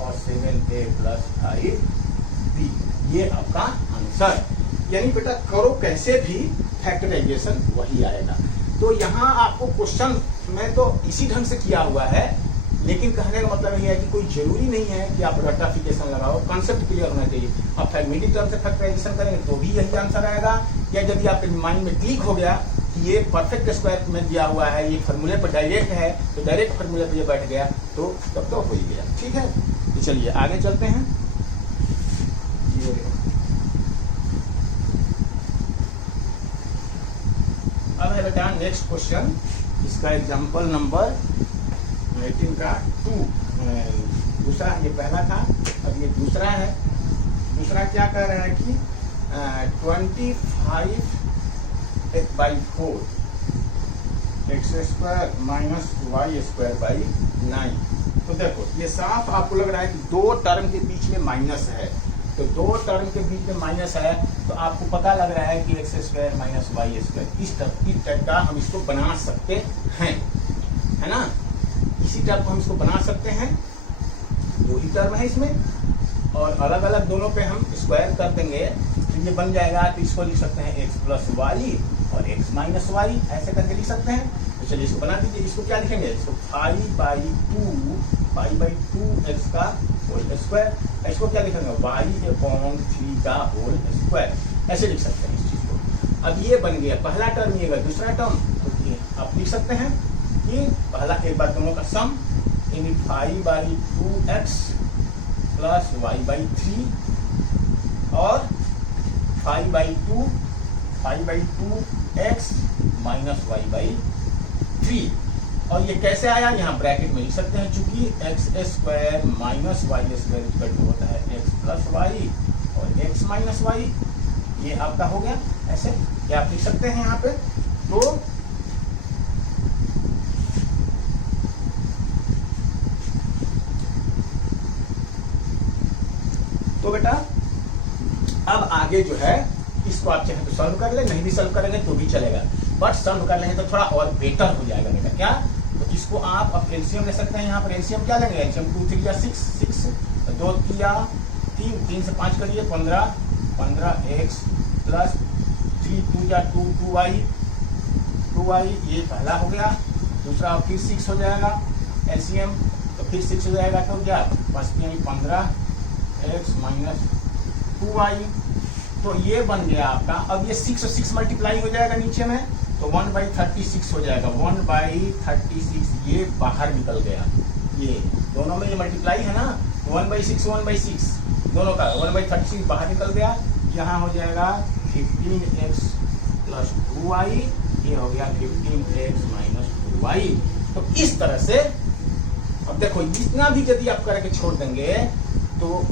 और 7a प्लस 5b, ये आपका आंसर। यानी बेटा करो कैसे भी फैक्टराइजेशन वही आएगा। तो यहाँ आपको क्वेश्चन में तो इसी ढंग से किया हुआ है, लेकिन कहने का मतलब ये है कि कोई जरूरी नहीं है कि आप रेक्टिफिकेशन लगाओ, कॉन्सेप्ट क्लियर होना चाहिए। आप मिली टर्म से फैक्टराइजेशन करेंगे तो भी यही आंसर आएगा, या यदि आपके माइंड में क्लिक हो गया कि ये परफेक्ट स्क्वायर में दिया हुआ है, ये फार्मूले पर डायरेक्ट है, तो डायरेक्ट फार्मूले पर ये बैठ गया तो तब तो हो ही गया। ठीक है, तो चलिए आगे चलते हैं। अब है बेटा नेक्स्ट क्वेश्चन, इसका एग्जांपल नंबर 18 का 2, दूसरा, ये पहला था अब ये दूसरा है। दूसरा क्या कह रहा है कि 25/4 x square minus y square by 9। तो देखो ये साफ आपको लग रहा है कि दो टर्म के बीच में माइनस है, तो दो टर्म के बीच में माइनस है तो आपको पता लग रहा है कि x square minus y square, इस टाइप का हम इसको बना सकते हैं, है ना, इसी टाइप को हम इसको बना सकते हैं। दो ही टर्म है इसमें और अलग अलग दोनों पे हम स्क्वायर कर देंगे तो ये बन जाएगा। तो इसको लिख सकते हैं एक्स प्लस वाई और एक्स माइनस वाई, ऐसे करके लिख सकते हैं। तो चलिए इसको बना दीजिए। इसको क्या लिखेंगे, इसको 5/2 एक्स का होल स्क्वायर, इसको क्या लिखेंगे y/3 का होल स्क्वायर, ऐसे लिख सकते हैं इस चीज को। अब ये बन गया पहला टर्म, ये दूसरा टर्म, तो ये आप लिख सकते हैं कि पहला एक बार दोनों का सम, यानी 5/2x प्लस y/3 और 5/2x माइनस y/3। और ये कैसे आया, यहाँ ब्रैकेट में लिख सकते हैं, चूंकि x square minus y square equal to होता है एक्स प्लस वाई और एक्स माइनस वाई, ये आपका हो गया। ऐसे क्या आप लिख सकते हैं यहाँ पे। तो बेटा अब आगे जो है इसको आप चाहे तो सॉल्व कर ले, नहीं भी सॉल्व करेंगे तो भी चलेगा, बट सॉल्व कर लेंगे तो थोड़ा और बेटर हो जाएगा बेटा। क्या, तो इसको आप अब एलसीएम ले सकते हैं। यहाँ पर एलसीएम क्या लेंगे, एलसीएम 2 3 या 6 2 3 से 5 करिए 15x प्लस 3 2 या 2y, ये पहला हो गया। दूसरा फिर 6 हो जाएगा एलसीएम, तो फिर 6 हो जाएगा, तो क्या 15x माइनस 2y, तो ये बन गया आपका। अब ये 6 और 6 मल्टीप्लाई हो जाएगा नीचे में, तो 1/36 हो जाएगा, 1/36 ये बाहर निकल गया। ये दोनों में ये मल्टीप्लाई है ना, 1/6 दोनों का 1/36 बाहर निकल गया। यहाँ हो जाएगा 15x प्लस 2y, ये हो गया 15x माइनस 2y। तो इस तरह से अब देखो इतना भी यदि आप करके छोड़ देंगे तो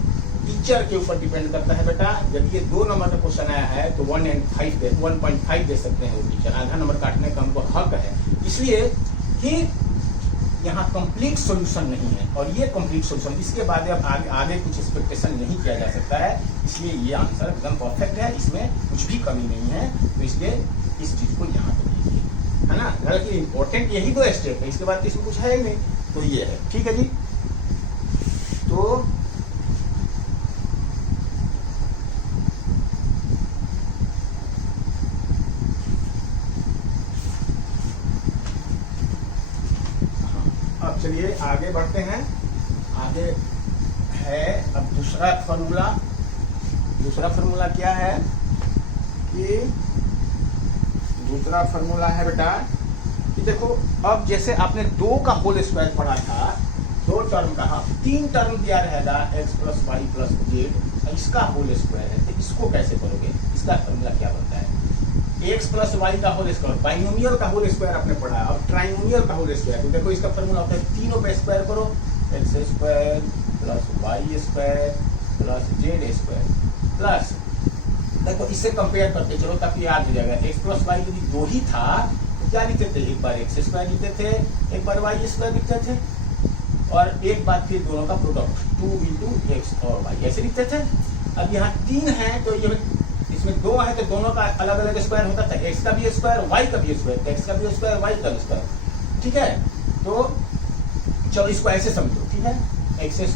टीचर के ऊपर डिपेंड करता है बेटा। यदि ये 2 नंबर का क्वेश्चन आया है तो 1.5 दे सकते हैं वो टीचर, आधा नंबर काटने का हमको हक है, इसलिए कि यहाँ कंप्लीट सॉल्यूशन नहीं है और ये कंप्लीट सॉल्यूशन, इसके बाद अब आगे कुछ एक्सपेक्टेशन नहीं किया जा सकता है, इसलिए ये आंसर एकदम परफेक्ट है, इसमें कुछ भी कमी नहीं है। तो इसलिए इस चीज को यहाँ पे लीजिए, है ना। हालांकि इंपॉर्टेंट यही 2 स्टेप है, इसके बाद इसमें कुछ है ही नहीं, तो ये है, ठीक है जी। तो अब चलिए आगे बढ़ते हैं। आगे है अब दूसरा फॉर्मूला। दूसरा फॉर्मूला क्या है कि दूसरा फॉर्मूला है बेटा कि देखो, अब जैसे आपने 2 का होल स्क्वायर पढ़ा था, 2 टर्म का, 3 टर्म दिया रहेगा x + y + z, इसका होल स्क्वायर है, तो इसको कैसे करोगे? इसका फॉर्मूला क्या बनता है? x + y का होल स्क्वायर, बाइनोमियल का होल स्क्वायर आपने पढ़ा है। अब ट्राइनोमियल का होल स्क्वायर, तो देखो इसका फॉर्मूला होता है, तीनों पे स्क्वायर करो, x² + y² + z² प्लस, देखो इससे कंपेयर करते चलो ताकि याद हो जाएगा। x + y यदि 2 ही था तो क्या लिखते थे? एक बार x² लिखते थे, एक बार y² लिखते थे, और एक बार फिर दोनों का प्रोडक्ट 2 × x और y ऐसे लिखते थे। अब यहाँ 3 है तो ये इसमें 2 है तो दोनों का अलग अलग स्क्वायर होता था, x का भी स्क्वायर, y का भी स्क्वायर, x का भी स्क्वायर, y का भी स्क्वायर, ठीक है। तो चलो इसको ऐसे समझो, ठीक है, x² +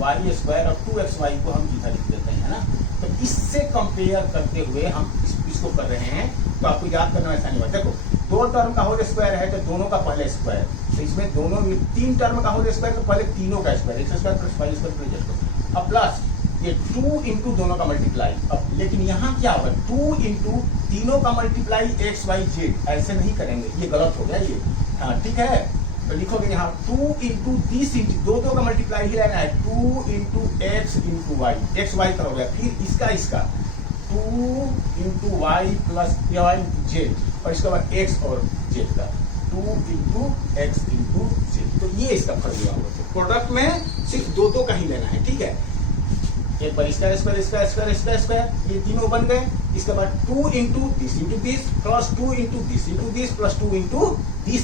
y² और 2xy को हम इधर लिख देते हैं, है ना। तो इससे कंपेयर करते हुए हम इसको कर रहे हैं, तो आपको याद करना ऐसा नहीं होता। देखो 2 टर्म का होल स्क्वायर है तो दोनों का पहले स्क्वायर, तो इसमें दोनों में 3 टर्म का होल स्क्वायर तो पहले तीनों का स्क्वायर, x² + y² + z, अब प्लस ये 2 × दोनों का मल्टीप्लाई। अब लेकिन यहाँ क्या होगा? 2 × तीनों का मल्टीप्लाई x y z, ऐसे नहीं करेंगे, ये गलत हो गया ये, हाँ ठीक है। तो लिखोगे यहाँ 2 × दिस, दो का मल्टीप्लाई ही रहना है, 2 × x × y, x y का हो गया, फिर इसका 2 × y + y z, और इसके बाद x और z का 2 × x × z। तो ये इसका फॉर्मूला होगा। प्रोडक्ट में सिर्फ दो का ही लेना है, ठीक है। एक बार इसका स्क्वायर, ये तीनों बन गए। इसके बाद 2 × this × this plus 2 × this × this plus 2 × this,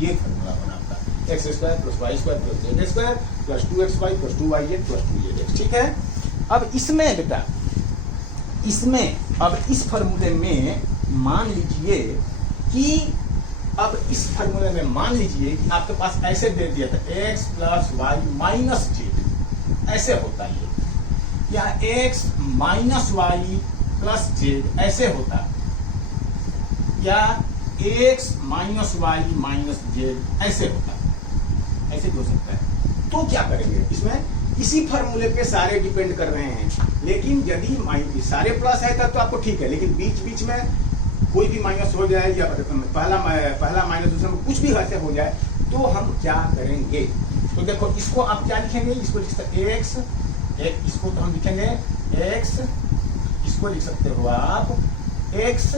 ये फॉर्मूला बना आपका x² + y² + z² + 2xy + 2yz + 2zx, ठीक है। अब इसमें बेटा, इसमें अब इस फॉर्मूले में मान लीजिए कि कि आपके पास ऐसे दे दिया था x + y - z, ऐसे होता है, या x - y + z ऐसे होता, या x - y - z ऐसे होता, ऐसे हो सकता है। तो क्या करेंगे? इसमें इसी फॉर्मूले पे सारे डिपेंड कर रहे हैं, लेकिन यदि सारे प्लस है तब तो आपको ठीक है, लेकिन बीच में कोई भी माइनस हो जाए या पहला माइनस दूसरा में कुछ भी ऐसे हो जाए तो हम क्या करेंगे? तो देखो इसको आप क्या लिखेंगे? इसको लिख सकते x, इसको तो हम लिखेंगे x, इसको लिख सकते हो आप x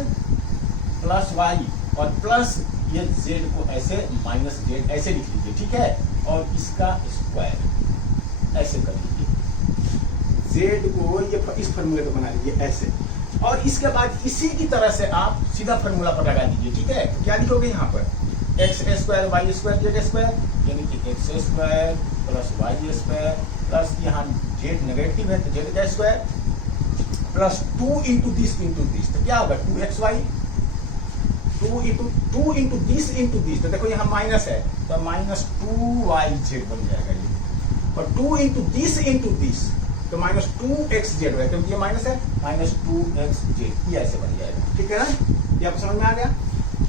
+ y और प्लस ये z को ऐसे -z ऐसे लिख लीजिए, ठीक है, और इसका स्क्वायर ऐसे कर लीजिए, z को ये इस फॉर्मूले को बना लीजिए ऐसे, और इसके बाद इसी की तरह से आप सीधा फॉर्मूला पर लगा दीजिए, ठीक है। तो क्या लिखोगे यहाँ पर? x² y² z², यानी कि x² + y² प्लस यहाँ z नेगेटिव है तो z का स्क्वायर प्लस 2 × दिस × दिस, तो क्या होगा? 2xy, 2 × दिस, तो देखो यहाँ माइनस है तो -2yz बन जाएगा ये, और 2 × दिस तो -2xz है, तो ये माइनस है, -2xz, ये ऐसे बन जाएगा, ठीक है ना। ये आपको समझ में आ गया?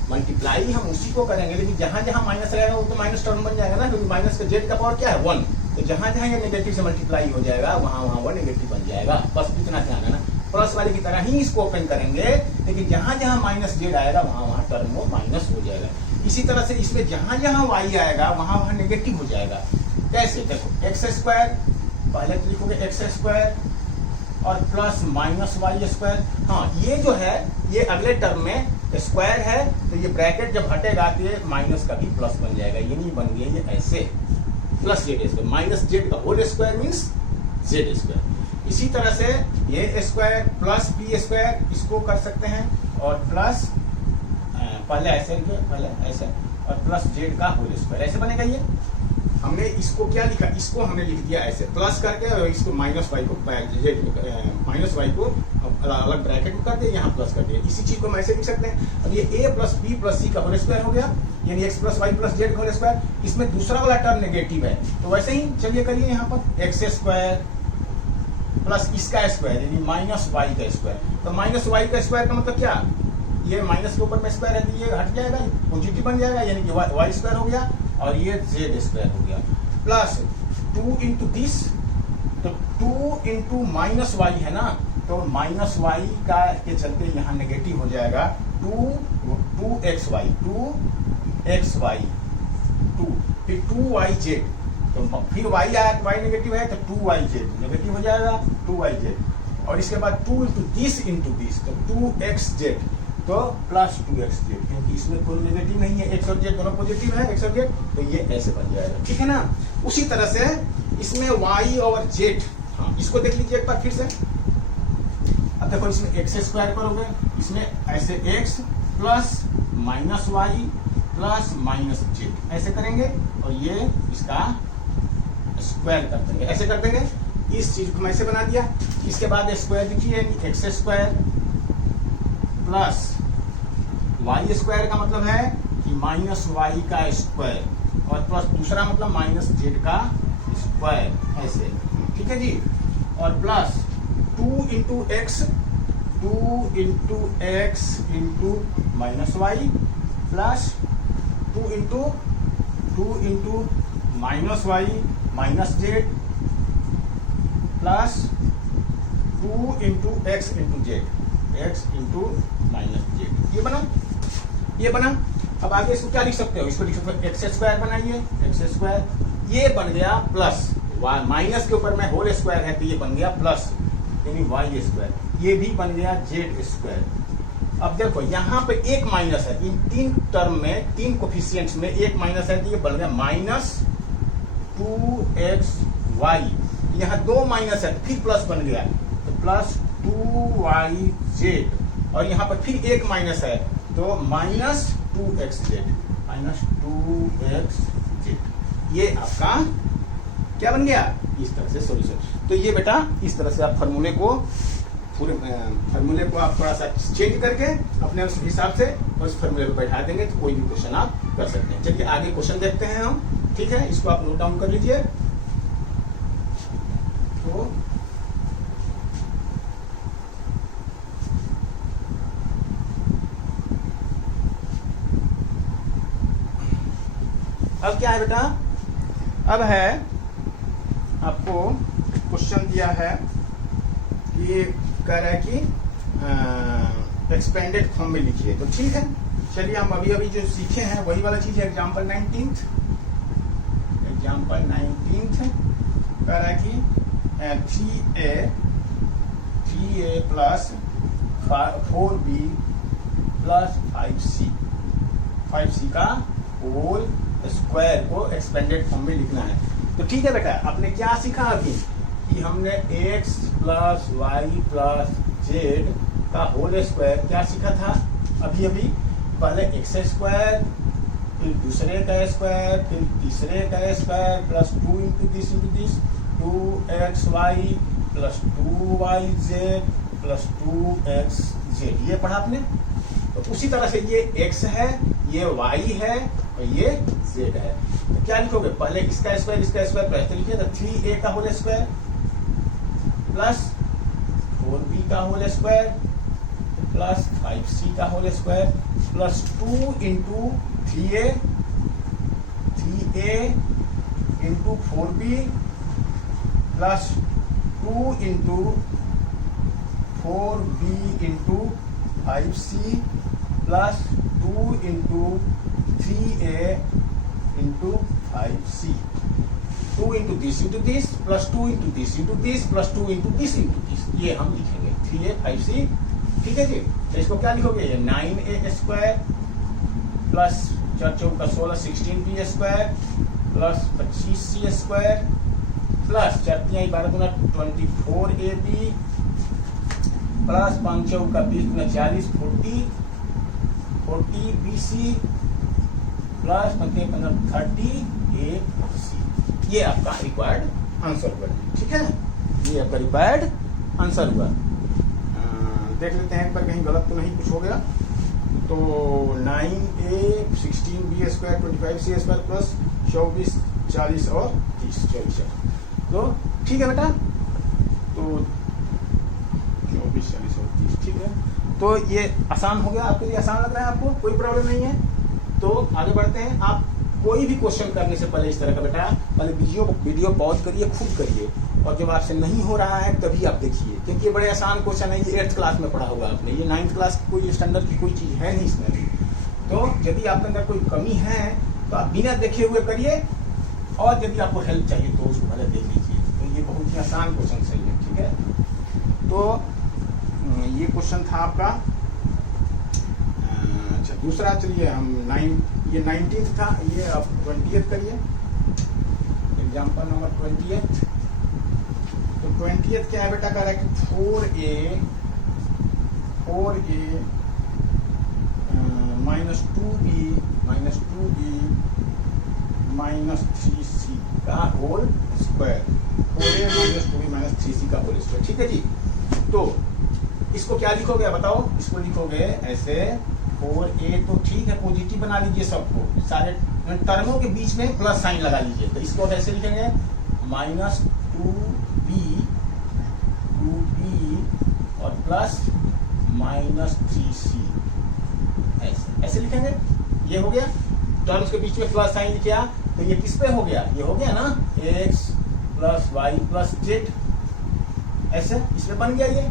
मल्टीप्लाई हम उसी को करेंगे, लेकिन जहां जहां माइनस रहेगा वो तो माइनस टर्म बन जाएगा ना, क्योंकि माइनस का जेड का पावर क्या है? 1, तो जहां जहां ये नेगेटिव से मल्टीप्लाई हो जाएगा वहां वो नेगेटिव बन जाएगा, बस इतना ध्यान है ना। प्लस वाले की तरह ही इसको ओपन करेंगे, लेकिन जहां जहां -z आएगा वहां टर्म वो माइनस हो जाएगा। इसी तरह से इसमें जहां जहां y आएगा वहां नेगेटिव हो जाएगा। कैसे? देखो x², पहले तो लिखोगे x² और प्लस -y²। हाँ, ये जो है ये अगले टर्म में स्क्वायर है, तो ये ब्रैकेट जब हटेगा तो ये माइनस का भी प्लस बन जाएगा, ये नहीं बन गया, ये ऐसे प्लस z², -z का whole square means z square. इसी तरह से ये स्क्वायर प्लस बी स्क्वायर इसको कर सकते हैं और प्लस पहले ऐसे और प्लस जेड का होल स्क्वायर ऐसे बनेगा। ये हमने इसको क्या लिखा, इसको हमने लिख दिया ऐसे प्लस करके और इसको माइनस वाई को माइनस वाई को अलग ब्रैकेट में कर दिया, यहाँ प्लस कर दिया। इसी चीज को हम ऐसे लिख सकते हैं। अब ये a plus b plus c का होल स्क्वायर हो गया, यानी x plus y plus z का होल स्क्वायर। इसमें दूसरा वाला टर्म नेगेटिव है तो वैसे ही चलिए करिए, यहाँ पर एक्स स्क्वायर प्लस इसका स्क्वायर यानी माइनस वाई का स्क्वायर। तो माइनस वाई का स्क्वायर का मतलब क्या, ये माइनस के ऊपर में स्क्वायर है तो ये हट जाएगा, पॉजिटिव बन जाएगा, यानी कि वाई स्क्वायर हो गया और ये जेड स्क्वायर हो गया। प्लस 2 इंटू दिस, तो 2 इंटू माइनस वाई है ना, तो माइनस वाई का के चलते यहाँ नेगेटिव हो जाएगा 2 एक्स वाई 2 फिर 2yz, तो फिर y आया तो y नेगेटिव है तो 2yz नेगेटिव हो जाएगा 2yz। और इसके बाद 2 इंटू दिस तो 2xz तो प्लस 2xz, क्योंकि इसमें कोई नेगेटिव नहीं है, एक्स और जेड दोनों पॉजिटिव है, एक्स और जेड, तो ये ऐसे बन जाएगा। ठीक है ना। उसी तरह से इसमें y और z, हाँ इसको देख लीजिए एक बार फिर से। अब देखो इसमें एक्स स्क्वायर करोगे, इसमें ऐसे x plus minus y plus minus z ऐसे करेंगे और ये इसका स्क्वायर कर देंगे, ऐसे कर देंगे। इस चीज को हम ऐसे बना दिया। इसके बाद स्क्वायर लिखिए, x square plus y square का मतलब है कि माइनस वाई का स्क्वायर और प्लस दूसरा मतलब माइनस जेड का स्क्वायर ऐसे। ठीक है जी। और plus 2 into x into minus y plus 2 into minus y minus z plus 2 into x into z, x into minus z. ये बना। अब आगे इसको क्या लिख सकते हो, इसको लिख सकते हो एक्स स्क्वायर बनाइए, एक्स स्क्वायर ये बन गया प्लस माइनस के ऊपर में होल स्क्वायर है तो ये बन गया प्लस यानी वाई स्क्वायर, ये भी बन गया जेड स्क्वायर। अब देखो यहाँ पे एक माइनस है, इन तीन टर्म में तीन कोफिशिएंट्स में एक माइनस है तो ये बन गया माइनस 2xy। यहाँ 2 माइनस है तो फिर प्लस बन गया तो प्लस 2yz, और यहाँ पर फिर एक माइनस है तो माइनस 2xz, माइनस 2xz। ये आपका क्या बन गया, इस तरह से सॉल्यूशन। तो ये बेटा इस तरह से आप फार्मूले को आप थोड़ा सा चेंज करके अपने उस हिसाब से उस फार्मूले को बैठा देंगे तो कोई भी क्वेश्चन आप कर सकते हैं। चलिए आगे क्वेश्चन देखते हैं हम। ठीक है, इसको आप नोट डाउन कर लीजिए। तो अब क्या है बेटा, अब है आपको क्वेश्चन दिया है कि कह रहा है कि एक्सपेंडेड फॉर्म में लिखिए। तो ठीक है, चलिए हम अभी जो सीखे हैं वही वाला चीज है। एग्जाम्पल 19 कह रहा है कि 3a plus 4b plus 5c का होल स्क्वायर को एक्सपेंडेड फॉर्म में लिखना है। तो ठीक है बेटा, आपने क्या सीखा अभी कि हमने x plus y plus z का होल स्क्वायर क्या सीखा था अभी पहले एक्स स्क्वायर, फिर दूसरे का स्क्वायर, फिर तीसरे का square plus 2 into this 2xy plus 2yz plus 2xz, ये पढ़ा आपने। तो उसी तरह से ये x है, ये y है और ये z है। तो क्या लिखोगे, पहले इसका स्क्वायर प्लस लिखिए तो 3a का होल स्क्वायर प्लस 4b का होल स्क्वायर प्लस 5c का whole square plus 2 into 3a into 4b plus 2 into 4b into 5c plus 2 into 3a into 5c, 2 into this plus 2 into this plus 2 into this, ये हम लिखेंगे 3a 5c। ठीक है जी। तो इसको क्या लिखोगे, ये 9a स्क्वायर प्लस 4 चौका 16 16b square plus 25c square plus 4 12 गुना 24ab प्लस 5 चौका 20 गुना 40 40 BC प्लस 15 30 ये आपका रिक्वायर्ड आंसर हुआ। ठीक है, ये आपका रिक्वायर्ड आंसर हुआ। देख लेते हैं एक बार कहीं गलत तो नहीं कुछ हो गया। तो 9a 16b square 25c square plus 24 40 और 30 24 तो ठीक है बेटा। तो 24 40 और 30 ठीक है। तो ये आसान हो गया, आपके लिए आसान लग रहा है, आपको कोई प्रॉब्लम नहीं है। तो आगे बढ़ते हैं। आप कोई भी क्वेश्चन करने से पहले इस तरह का बेटा पहले वीडियो पॉज करिए, खुद करिए, और जब आपसे नहीं हो रहा है तभी आप देखिए, क्योंकि ये बड़े आसान क्वेश्चन है। ये 8th क्लास में पढ़ा होगा आपने, ये 9th क्लास की कोई स्टैंडर्ड की कोई चीज है नहीं इसमें भी। तो यदि आपके अंदर कोई कमी है तो आप बिना देखे हुए करिए, और यदि आपको हेल्प चाहिए तो उसको पहले देख लीजिए। तो ये बहुत ही आसान क्वेश्चन सही है। ठीक है, तो ये क्वेश्चन था आपका। अच्छा दूसरा, चलिए हम ये 19th था, ये अब 20th करिए। Example number 20th। तो 20th क्या है बेटा, कह रहा है कि 4a minus 2b minus 3c का whole square, 4a minus 2b minus 3c का होल स्क्वायर। ठीक है जी। तो इसको क्या लिखोगे बताओ, इसको लिखोगे ऐसे 4a, तो ठीक है पॉजिटिव बना लीजिए सबको, सारे टर्मों के बीच में प्लस साइन लगा लीजिए। तो इसको ऐसे लिखेंगे माइनस 2b और प्लस माइनस 3c, ऐसे लिखेंगे। ये हो गया, टर्म्स के बीच में प्लस साइन लिखा, तो ये किस पे हो गया, ये हो गया ना x plus y plus z, ऐसे इसमें बन गया ये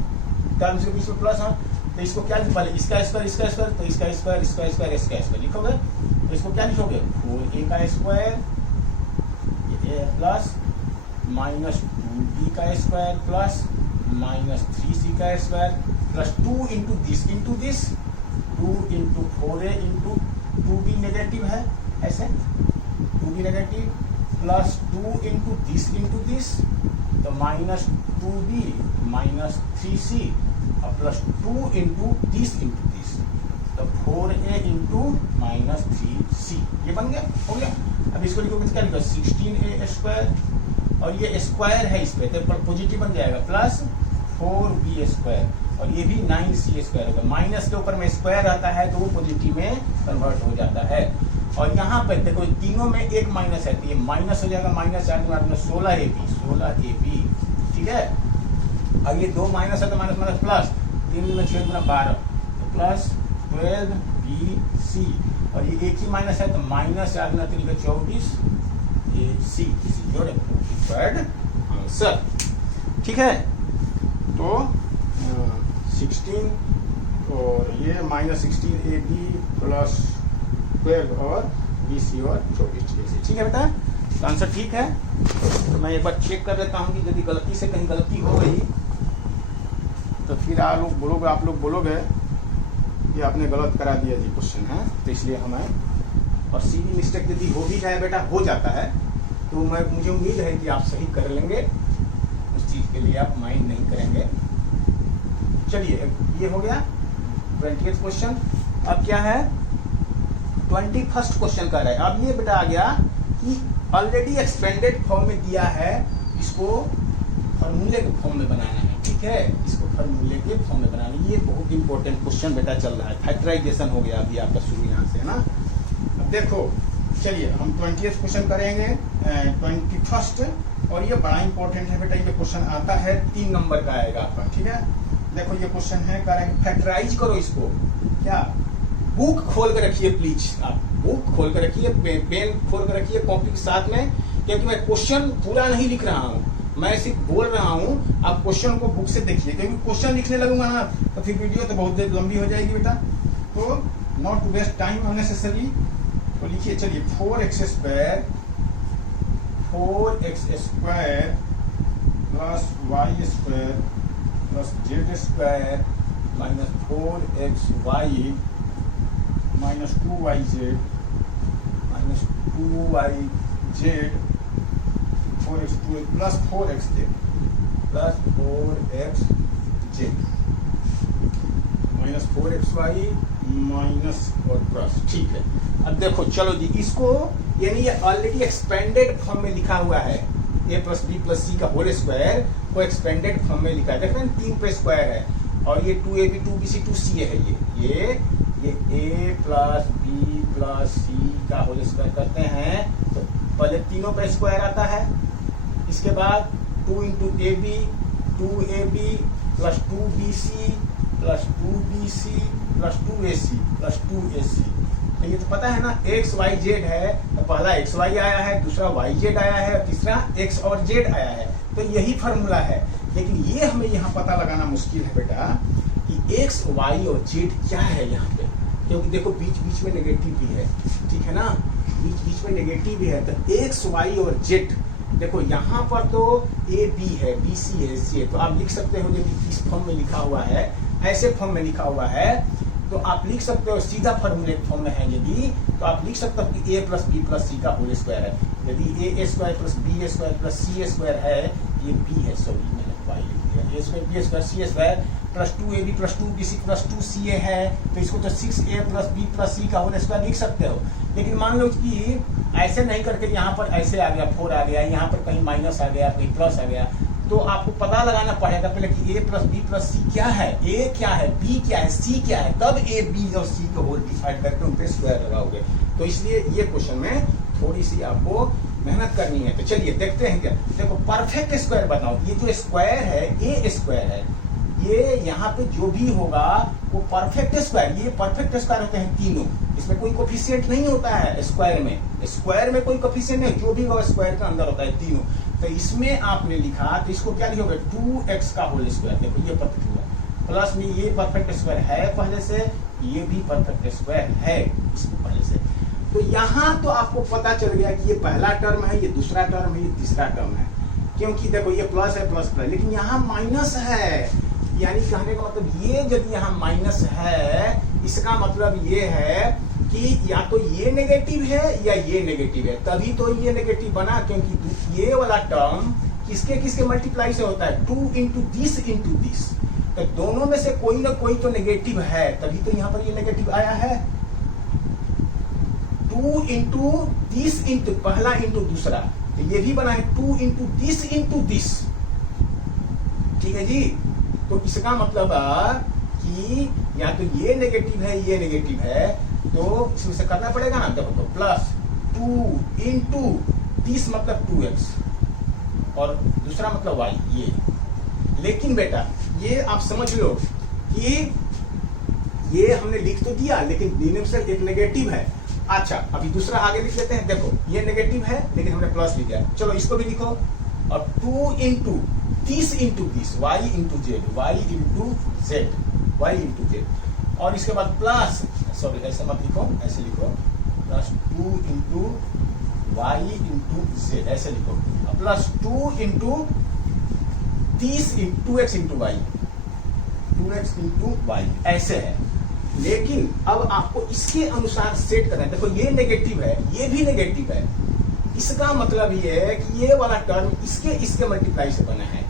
टर्म्स के बीच में प्लस। हाँ, तो इसको क्या लिखो, इसका स्क्वायर तो इसका स्क्वायर लिखोगे। तो इसको क्या लिखोगे, 4a का स्क्वायर प्लस माइनस 2b का स्क्वायर प्लस माइनस 3c का square plus 2 into this 2 into 4a into 2b negative है, ऐसे 2b negative plus 2 into this, तो माइनस 2b माइनस 3c और प्लस 2 इंटू दिस, तो 4a इंटू माइनस 3c, ये बन गया, हो गया। अब इसको लिखोगे क्या लिखो, 16a स्क्वायर, और ये स्क्वायर है इस पे तो पॉजिटिव बन जाएगा, प्लस 4b स्क्वायर, और ये भी 9c स्क्वायर होगा। माइनस के ऊपर में स्क्वायर रहता है तो वो पॉजिटिव में कन्वर्ट हो जाता है। और यहाँ पे देखो तीनों में एक माइनस है, तो ये माइनस हो जाएगा, माइनस 4 16ab, ठीक है। अब ये 2 माइनस है तो माइनस माइनस प्लस, 3 में 6 गुना 12, तो प्लस 12bc, और ये एक ही माइनस है तो माइनस 4 गुना 3 का 24ac, योर रिक्वायर्ड आंसर। ठीक है, तो 16 और ये माइनस 16ab प्लस 12 और 20 और 24, ठीक है बेटा। तो आंसर ठीक है। तो मैं एक बार चेक कर लेता हूँ कि यदि गलती से कहीं गलती हो गई तो फिर आप लोग बोलोगे कि आपने गलत करा दिया जी क्वेश्चन है, तो इसलिए हमें, और सीधी मिस्टेक यदि हो भी जाए बेटा, हो जाता है, तो मुझे उम्मीद है कि आप सही कर लेंगे, उस चीज़ के लिए आप माइंड नहीं करेंगे। चलिए ये हो गया 20th क्वेश्चन। अब क्या है 21st क्वेश्चन का है। अब ये बेटा आ गया कि ऑलरेडी एक्सपेंडेड फॉर्म में दिया है, इसको फॉर्मूले के फॉर्म में बनाना है, ठीक है, इसको फॉर्मूले के फॉर्म में बनाना है। ये बहुत इंपॉर्टेंट क्वेश्चन बेटा चल रहा है, फैक्टराइजेशन हो गया अभी आपका शुरू यहाँ से, है ना। अब देखो चलिए हम 20th क्वेश्चन करेंगे 21st, और ये बड़ा इंपॉर्टेंट है बेटा। ये क्वेश्चन आता है 3 नंबर का आएगा आपका, ठीक है। देखो ये क्वेश्चन है, कह रहा है फैक्टराइज करो इसको। क्या, बुक खोल कर रखिए प्लीज, आप बुक खोल कर रखिए, पेन खोल कर रखिए कॉपी के साथ में, क्योंकि मैं क्वेश्चन पूरा नहीं लिख रहा हूँ, मैं सिर्फ बोल रहा हूँ। आप क्वेश्चन को बुक से देखिए, क्योंकि क्वेश्चन लिखने लगूंगा ना तो फिर वीडियो तो बहुत देर लंबी हो जाएगी बेटा। तो not to waste time unnecessary, तो लिखिए चलिए 4x square plus y square plus z square minus 4xy minus 2yz minus 2yz 4x2 plus 4xz plus 4xz minus 4xy minus और प्लस। ठीक है, अब देखो चलो जी, इसको यानी ये ऑलरेडी एक्सपेंडेड फॉर्म में लिखा हुआ है, a plus b plus c का होल स्क्वायर को एक्सपेंडेड फॉर्म में लिखा है। देख रहे हैं 3 पे स्क्वायर है और ये 2ab 2bc 2ca है। ये a plus b plus c का होल स्क्वायर करते हैं तो पहले तीनों पे स्क्वायर आता है, इसके बाद 2 into a b 2ab plus 2bc plus 2bc plus 2ac plus 2ac। तो ये तो पता है ना, एक्स वाई जेड है तो पहला एक्स वाई आया है, दूसरा वाई जेड आया है और तीसरा एक्स और जेड आया है। तो यही फॉर्मूला है, लेकिन ये हमें यहाँ पता लगाना मुश्किल है बेटा कि एक्स वाई और जेड क्या है यहाँ पे, क्योंकि देखो बीच बीच में नेगेटिव भी है, ठीक है ना, बीच बीच में नेगेटिव भी है। तो एक्स वाई और जेड देखो यहाँ पर तो ए बी है, बी सी है, सी है, तो आप लिख सकते हो यदि इस फॉर्म में लिखा हुआ है, ऐसे फॉर्म में लिखा हुआ है तो आप लिख सकते हो, सीधा फॉर्मूले फॉर्म में है यदि, तो आप लिख सकते हो कि a plus b plus c का होल स्क्वायर है। यदि a square plus b square plus c square है, ये b है, सॉरी मैंने y लिख दिया, a square b square c square plus 2ab plus 2bc plus 2ca है, तो इसको तो 6a plus b plus c का होल स्क्वायर लिख सकते हो। लेकिन मान लो कि ऐसे नहीं करके यहाँ पर ऐसे आ गया 4 आ गया, यहाँ पर कहीं माइनस आ गया, कहीं प्लस आ गया, तो आपको पता लगाना पड़ेगा पहले कि a प्लस बी प्लस सी क्या है, a क्या है, b क्या है, c क्या है, तब a b और c को होल डिवाइड करके उन पे स्क्वायर लगाओगे। तो इसलिए ये क्वेश्चन में थोड़ी सी आपको मेहनत करनी है। तो चलिए देखते हैं क्या। देखो परफेक्ट स्क्वायर बताओ, ये जो स्क्वायर है a स्क्वायर है, ये यहाँ पे जो भी होगा वो परफेक्ट स्क्वायर, ये परफेक्ट स्क्वायर होते हैं तीनों, इसमें कोई कोफिशिएंट नहीं होता है स्क्वायर में कोई कोफिशिएंट नहीं, जो भी होगा स्क्वायर के अंदर होता है तीनों। तो इसमें आपने लिखा तो इसको क्या लिखोगे 2x का होल स्क्वायर, देखो ये परफेक्ट हुआ, प्लस में ये परफेक्ट स्क्वायर है पहले से, ये भी परफेक्ट स्क्वायर है इसको पहले से। तो यहाँ तो आपको पता चल गया कि ये पहला टर्म है, ये दूसरा टर्म है, ये तीसरा टर्म है, क्योंकि देखो ये प्लस है प्लस प्लस, लेकिन यहाँ माइनस है, यानी कहने का मतलब ये यदि यहाँ माइनस है, इसका मतलब ये है कि या तो ये नेगेटिव है या ये नेगेटिव है, तभी तो ये नेगेटिव बना, क्योंकि ये वाला टर्म किसके किसके मल्टीप्लाई से होता है, 2 इंटू दिस इंटू दिस, तो दोनों में से कोई ना कोई तो नेगेटिव है, तभी तो यहाँ पर ये नेगेटिव आया है। 2 इंटू दिस इंटू पहला इंटू दूसरा, तो ये भी बना है 2 इंटू दिस, ठीक है जी। तो इसका मतलब कि या तो ये नेगेटिव है, तो इसमें से करना पड़ेगा ना, देखो तो प्लस 2 इंटू दिस मतलब 2x और दूसरा मतलब y, ये। लेकिन बेटा ये आप समझ लो कि ये हमने लिख तो दिया, लेकिन डिनोमिनेटर एक नेगेटिव है। अच्छा अभी दूसरा आगे लिख लेते हैं, देखो ये नेगेटिव है लेकिन हमने प्लस लिख दिया, चलो इसको भी लिखो, और 2 into this y into Z, और इसके बाद प्लस, सॉरी ऐसे मत लिखो, ऐसे लिखो, plus 2 into y into Z, ऐसे लिखो, plus 2 into 2x into y, ऐसे है। लेकिन अब आपको इसके अनुसार सेट करना है। देखो ये नेगेटिव है, ये भी नेगेटिव है, इसका मतलब ये है कि ये वाला टर्म इसके मल्टीप्लाई से बना है,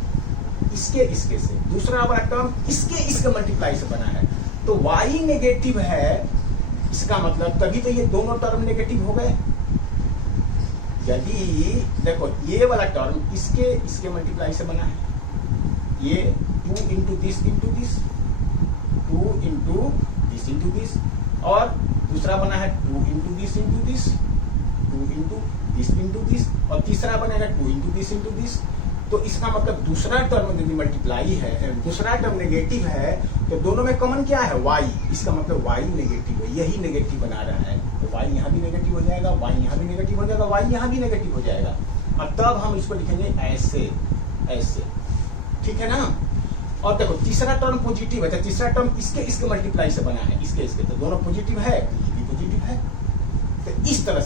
इसके से, दूसरा वाला टर्म इसके मल्टीप्लाई से बना है। तो y नेगेटिव है, इसका मतलब तभी तो ये दोनों टर्म नेगेटिव हो गए। यदि देखो ये वाला टर्म इसके मल्टीप्लाई से बना है, ये 2 इंटू दिस 2 इंटू दिस, और दूसरा बना है 2 इंटू दिस 2 इंटू दिस, और तीसरा बनेगा 2 इंटू दिस। तो इसका मतलब दूसरा टर्म यदि मल्टीप्लाई है, दूसरा टर्म नेगेटिव है, तो दोनों में कॉमन क्या है, y, इसका मतलब y नेगेटिव है, यही नेगेटिव बना रहा है, तो y यहाँ भी नेगेटिव हो जाएगा, y यहाँ भी नेगेटिव हो जाएगा, y यहाँ भी नेगेटिव हो जाएगा, और तब हम इसको लिखेंगे ऐसे, ठीक है ना। और देखो तीसरा टर्म पॉजिटिव है, तो तीसरा टर्म इसके मल्टीप्लाई से बना है, इसके, तो दोनों पॉजिटिव है, ये भी पॉजिटिव है। तो इस तरह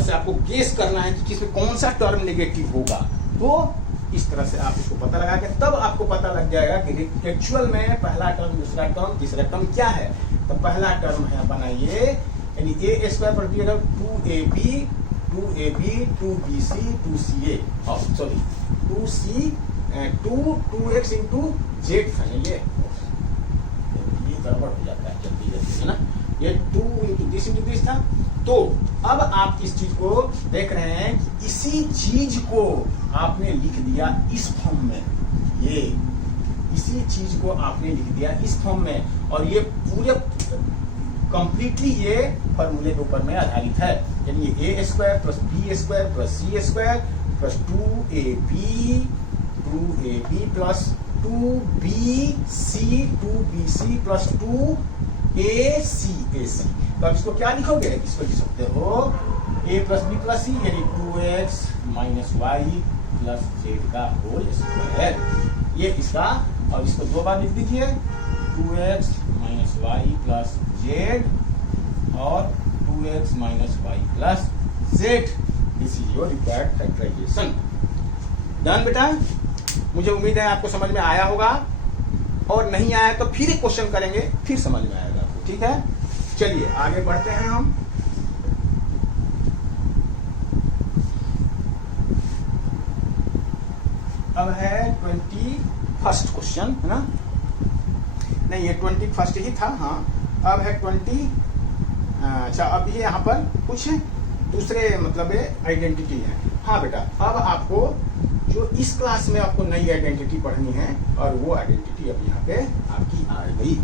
से आपको गेस करना है कि किसमें कौन सा टर्म नेगेटिव होगा। तो इस तरह से आप इसको पता लगा के तब आपको पता लग जाएगा कि एक्चुअल में पहला टर्म, दूसरा टर्म, तीसरा टर्म क्या है। तो पहला टर्म है बनाइए, यानी a² पर 2ab 2ab 2bc 2ca sorry 2x into Z था ये गड़बड़ हो जाता है जल्दी जल्दी, है ना। ये 2 इंटू दिस था। तो अब आप इस चीज को देख रहे हैं कि इसी चीज को आपने लिख दिया इस फॉर्म में, ये इसी चीज को आपने लिख दिया इस फॉर्म में, और ये पूरे कंप्लीटली ये फॉर्मूले के ऊपर में आधारित है। यानी a square plus b square plus c square plus 2ab plus 2bc plus 2ac। तो अब इसको क्या लिखोगे, इसको लिख सकते हो a plus b plus c यानी 2x minus y plus z का होल स्क्वायर, ये इसका। और इसको दो बार लिख दीजिए 2x minus y plus z और 2x minus y plus z. This is your required factorisation. Done बेटा, मुझे उम्मीद है आपको समझ में आया होगा, और नहीं आया तो फिर एक क्वेश्चन करेंगे, फिर समझ में आएगा आपको, ठीक है। चलिए आगे बढ़ते हैं हम। अब है 21st क्वेश्चन, है ना, नहीं ये 21st ही था, हाँ। अब है 20, अच्छा अब ये यहाँ पर कुछ दूसरे मतलब आइडेंटिटी है। हाँ बेटा, अब आपको जो इस क्लास में आपको नई आइडेंटिटी पढ़नी है, और वो आइडेंटिटी अब यहाँ पे आपकी आ गई।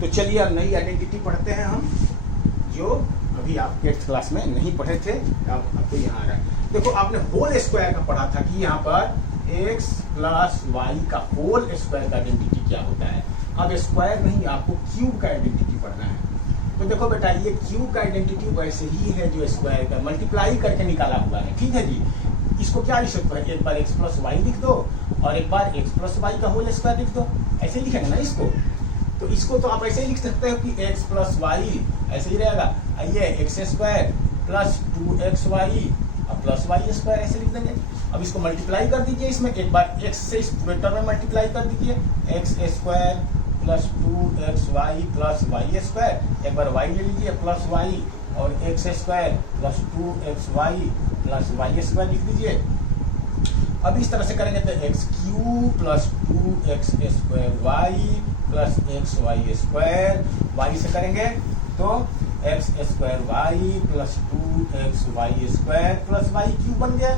तो चलिए अब नई आइडेंटिटी पढ़ते हैं हम, जो अभी आप 8th क्लास में नहीं पढ़े थे, अब आपको यहाँ आ रहा है। देखो आपने होल स्क्वायर का पढ़ा था कि यहाँ पर x प्लस वाई का होल स्क्वायर का आइडेंटिटी क्या होता है। अब स्क्वायर नहीं, आपको क्यूब का आइडेंटिटी पढ़ना है। तो देखो बेटा, ये क्यूब का आइडेंटिटी वैसे ही है जो स्क्वायर का मल्टीप्लाई करके निकाला हुआ है, ठीक है जी। इसको क्या लिख सकते हैं, एक बार x प्लस वाई लिख दो और एक बार x प्लस वाई का होल स्क्वायर लिख दो, ऐसे लिखेंगे ना इसको। तो इसको तो आप ऐसे ही लिख सकते हो कि x प्लस वाई ऐसे ही रहेगा, आइए एक्स स्क्वायर प्लस 2xy और प्लस वाई स्क्वायर ऐसे लिख देंगे। अब इसको मल्टीप्लाई कर दीजिए, इसमें एक बार x से इस पूरे टर्म में मल्टीप्लाई कर दीजिए, x square plus 2xy plus y square, एक बार y ले लीजिए प्लस वाई और x square plus 2xy plus y square लिख दीजिए। अब इस तरह से करेंगे तो x cube plus 2x square y plus x y square, वाई से करेंगे तो x square y plus 2x y square plus y cube बन गया।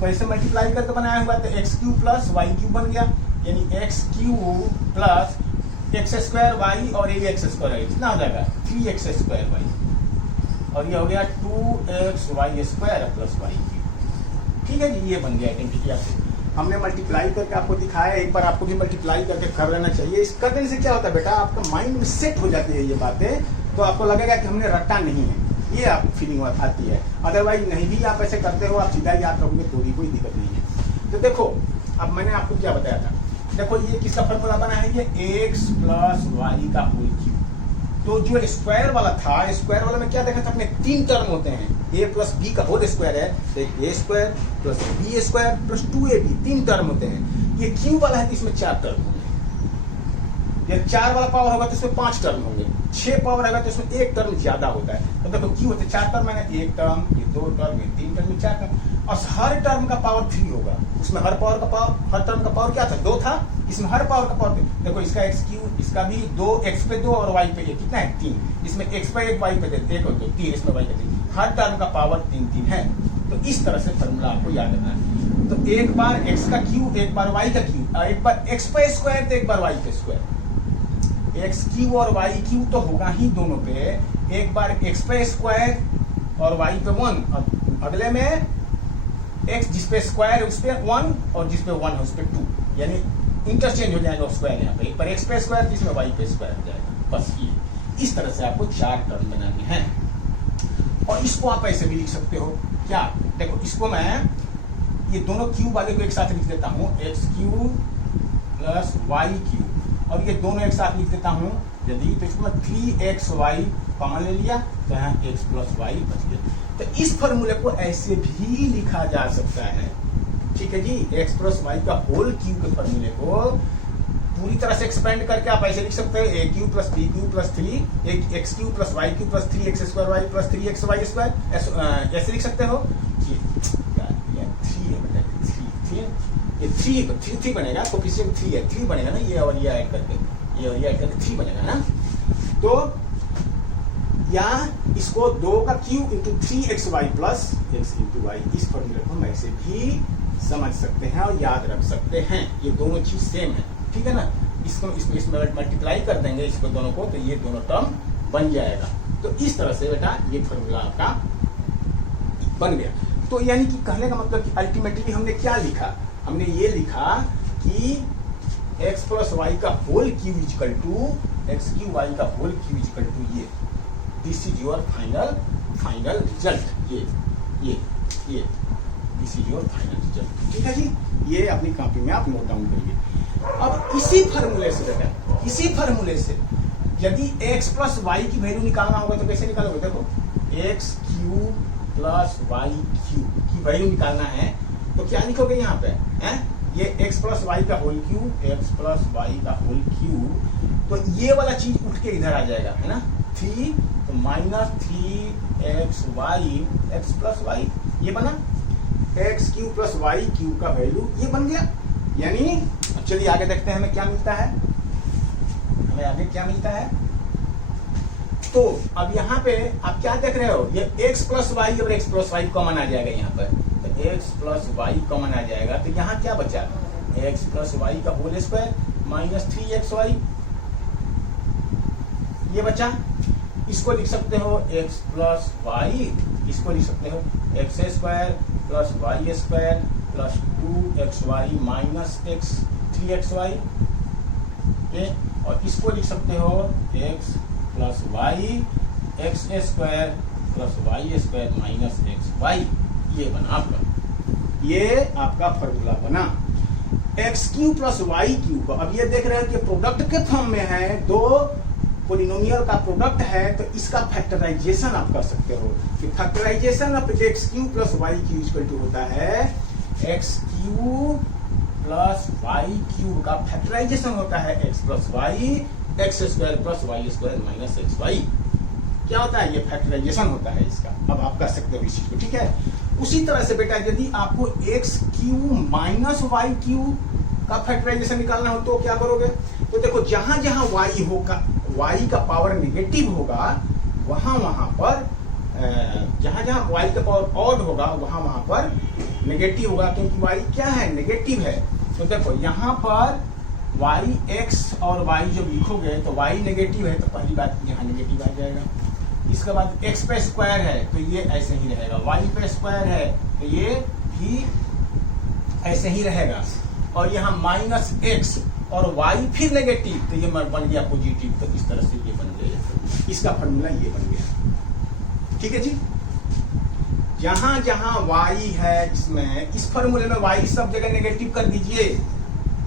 तो ऐसे मल्टीप्लाई करके बनाया हुआ तो x cube plus y cube बन गया, यानी x cube plus x square y और ये एक्स स्क्वायर वाई कितना हो जाएगा 3x स्क्वायर वाई, और ये हो गया 2x y square plus y cube. ठीक है जी, ये बन गया आइडेंटिटी। आपसे हमने मल्टीप्लाई करके आपको दिखाया, एक बार आपको भी मल्टीप्लाई करके कर लेना चाहिए। इस कर देने से क्या होता है बेटा, आपका माइंड में सेट हो जाती है ये बातें, तो आपको लगेगा कि हमने रटा नहीं है, ये आपको फीलिंग आती है। अदरवाइज नहीं भी आप ऐसे करते हो, आप सीधा याद रखोगे तो भी कोई दिक्कत नहीं है। तो देखो अब मैंने आपको क्या बताया था, देखो ये किसका फॉर्मूला बना है, ये x प्लस वाई का होल क्यूब। तो जो स्क्वायर वाला था, स्क्वायर वाला में क्या देखा था अपने, 3 टर्म होते हैं, a प्लस बी का होल स्क्वायर है, तो a square plus b square plus 2ab 3 term होते हैं। ये क्यूब वाला है तो इसमें 4 टर्म होंगे, ये 4 वाला पावर होगा तो इसमें 5 टर्म होंगे, 6 पावर होगा तो इसमें 1 टर्म ज्यादा होता है। तो देखो क्यू होते 4 टर्म है, 1 टर्म, ये 2 टर्म, ये 3 टर्म, ये 4 टर्म, और हर टर्म का पावर 3 होगा। उसमें हर टर्म का पावर क्या था, 2 था, इसमें हर पावर का पावर 3। देखो इसका एक्स क्यू, इसका भी 2, x पे 2 और y पे 1, कितना है 3। इसमें x पे 1 y पे 1 और 2, 3, इसमें y पे 3, हर टर्म का पावर 3 है। तो इस तरह से फॉर्मूला आपको याद रखना है। तो एक बार x का क्यूब, एक बार y का क्यूब, एक बार x पे स्क्वायर तो एक बार y पे स्क्वायर। x क्यूब और y क्यूब तो होगा ही दोनों पे, एक बार x पे स्क्वायर और y पे 1, और अगले में x जिस पे स्क्वायर है उस पे 1 और जिस पे 1 है उस पे 2, यानी इंटरचेंज हो जाएगा स्क्वायर यहाँ पे, एक पर x पे स्क्वायर जिसमें y पे स्क्वायर हो जाएगा। बस ये इस तरह से आपको 4 टर्म बनाने हैं। और इसको आप ऐसे भी लिख सकते हो, क्या देखो इसको मैं ये दोनों क्यूब वाले को एक साथ लिख देता हूँ, x cube plus y cube, और ये दोनों एक साथ लिख देता हूँ यदि, तो इसको मैं 3xy कॉमन ले लिया तो यहाँ x प्लस वाई बच गया। तो इस फॉर्मूले को ऐसे भी लिखा जा सकता है, ठीक है जी। x प्लस वाई का होल क्यूब के फॉर्मूले को पूरी तरह से एक्सपेंड करके आप ऐसे लिख सकते हो a cube plus b cube plus 3 x cube plus y cube plus 3 x square y plus 3 x y square ऐसे लिख सकते हो। ये 3 है बेटा, 3 ये 3 बनेगा, कोफिशिएंट 3 है, 3 बनेगा ना, ये और ये ऐड करके, ये और ये ऐड करके 3 बनेगा ना। तो या इसको 2 का cube into 3xy plus x into y, इस फॉर्मूले को हम ऐसे भी समझ सकते हैं और याद रख सकते हैं। ये दोनों चीज सेम है, ठीक है ना। इसको इसमें मल्टीप्लाई कर देंगे इसको दोनों को, तो ये दोनों टर्म बन जाएगा। तो इस तरह से बेटा ये फॉर्मूला आपका बन गया। तो यानी कि कहने का मतलब कि अल्टीमेटली हमने क्या लिखा, हमने ये लिखा कि x प्लस वाई का whole cube is equal to x cube y का होल क्यूब इजिकल टू ये, this is your final result. ये this is your final result, ठीक है जी। ये अपनी कॉपी में आप नोट डाउन करिए। अब इसी फार्मूले से बेटा, इसी फार्मूले से यदि x प्लस वाई की वैल्यू निकालना होगा तो कैसे निकालोगे, देखो x cube plus y cube की वैल्यू निकालना है तो क्या लिखोगे यहाँ पे हैं, ये x प्लस वाई का whole cube, x plus y का होल क्यूब, तो ये वाला चीज उठ के इधर आ जाएगा, है ना, 3 तो minus 3x y x plus y, ये बना x cube plus y cube का वैल्यू ये बन गया। यानी चलिए आगे देखते हैं हमें क्या मिलता है, हमें आगे क्या मिलता है। तो अब यहाँ पे आप क्या देख रहे हो, ये x प्लस वाई और x प्लस वाई कॉमन आ जाएगा यहाँ पर, तो x प्लस वाई कॉमन आ जाएगा, तो यहाँ क्या बचा, x प्लस वाई का होल स्क्वायर माइनस 3xy, ये बचा। इसको लिख सकते हो x प्लस वाई, इसको लिख सकते हो x square plus y square plus 2xy minus 3xy, और इसको लिख सकते हो x plus y x square plus y square minus xy, ये बना आपका, ये आपका फॉर्मूला बना x cube plus y cube. अब ये देख रहे हैं कि प्रोडक्ट के फॉर्म में है, दो पोलिनोमियल का प्रोडक्ट है, तो इसका फैक्टराइजेशन आप कर सकते हो कि factorization of x cube plus y cube equal to होता है x cube plus y cube का फैक्टराइजेशन होता है x plus y x square plus y square minus x y, क्या होता है, ये फैक्टराइजेशन होता है इसका। अब आप कर सकते हो इस चीज को, ठीक है। उसी तरह से बेटा यदि आपको x cube minus y cube का फैक्टराइजेशन निकालना हो तो क्या करोगे, तो देखो जहां जहां वाई होगा, वाई का पावर नेगेटिव होगा, वहां पर जहां जहां वाई का पावर ऑड होगा वहां पर नेगेटिव होगा, क्योंकि वाई क्या है, नेगेटिव है। तो देखो यहाँ पर वाई एक्स और वाई जब लिखोगे तो वाई नेगेटिव है तो पहली बात यहाँ नेगेटिव आ जाएगा। इसके बाद एक्स पे स्क्वायर है तो ये ऐसे ही रहेगा, वाई पे स्क्वायर है तो ये भी ऐसे ही रहेगा, और यहाँ माइनस एक्स और वाई फिर नेगेटिव तो ये बन गया पॉजिटिव, तो इस तरह से ये बन गया, इसका फॉर्मूला ये बन गया, ठीक है जी। जहां जहां वाई है इसमें, इस फॉर्मूले में वाई सब जगह नेगेटिव कर दीजिए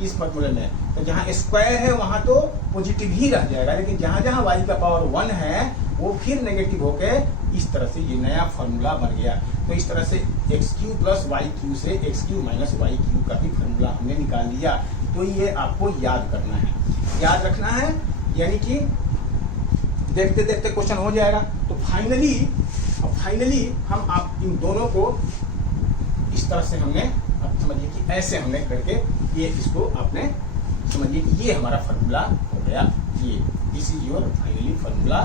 इस फॉर्मूले में, तो जहां स्क्वायर है वहां तो पॉजिटिव ही रह जाएगा, लेकिन जहां जहां वाई का पावर 1 है वो फिर नेगेटिव होके इस तरह से ये नया फॉर्मूला बन गया। तो इस तरह से x cube plus y cube से x cube minus y cube का भी फॉर्मूला हमने निकाल लिया। तो ये आपको याद करना है, याद रखना है, यानी कि देखते देखते क्वेश्चन हो जाएगा। तो फाइनली हम आप इन दोनों को इस तरह से हमने, अब समझिए कि ऐसे हमने करके ये इसको आपने समझिए कि ये हमारा फॉर्मूला हो गया, ये this is your finally formula,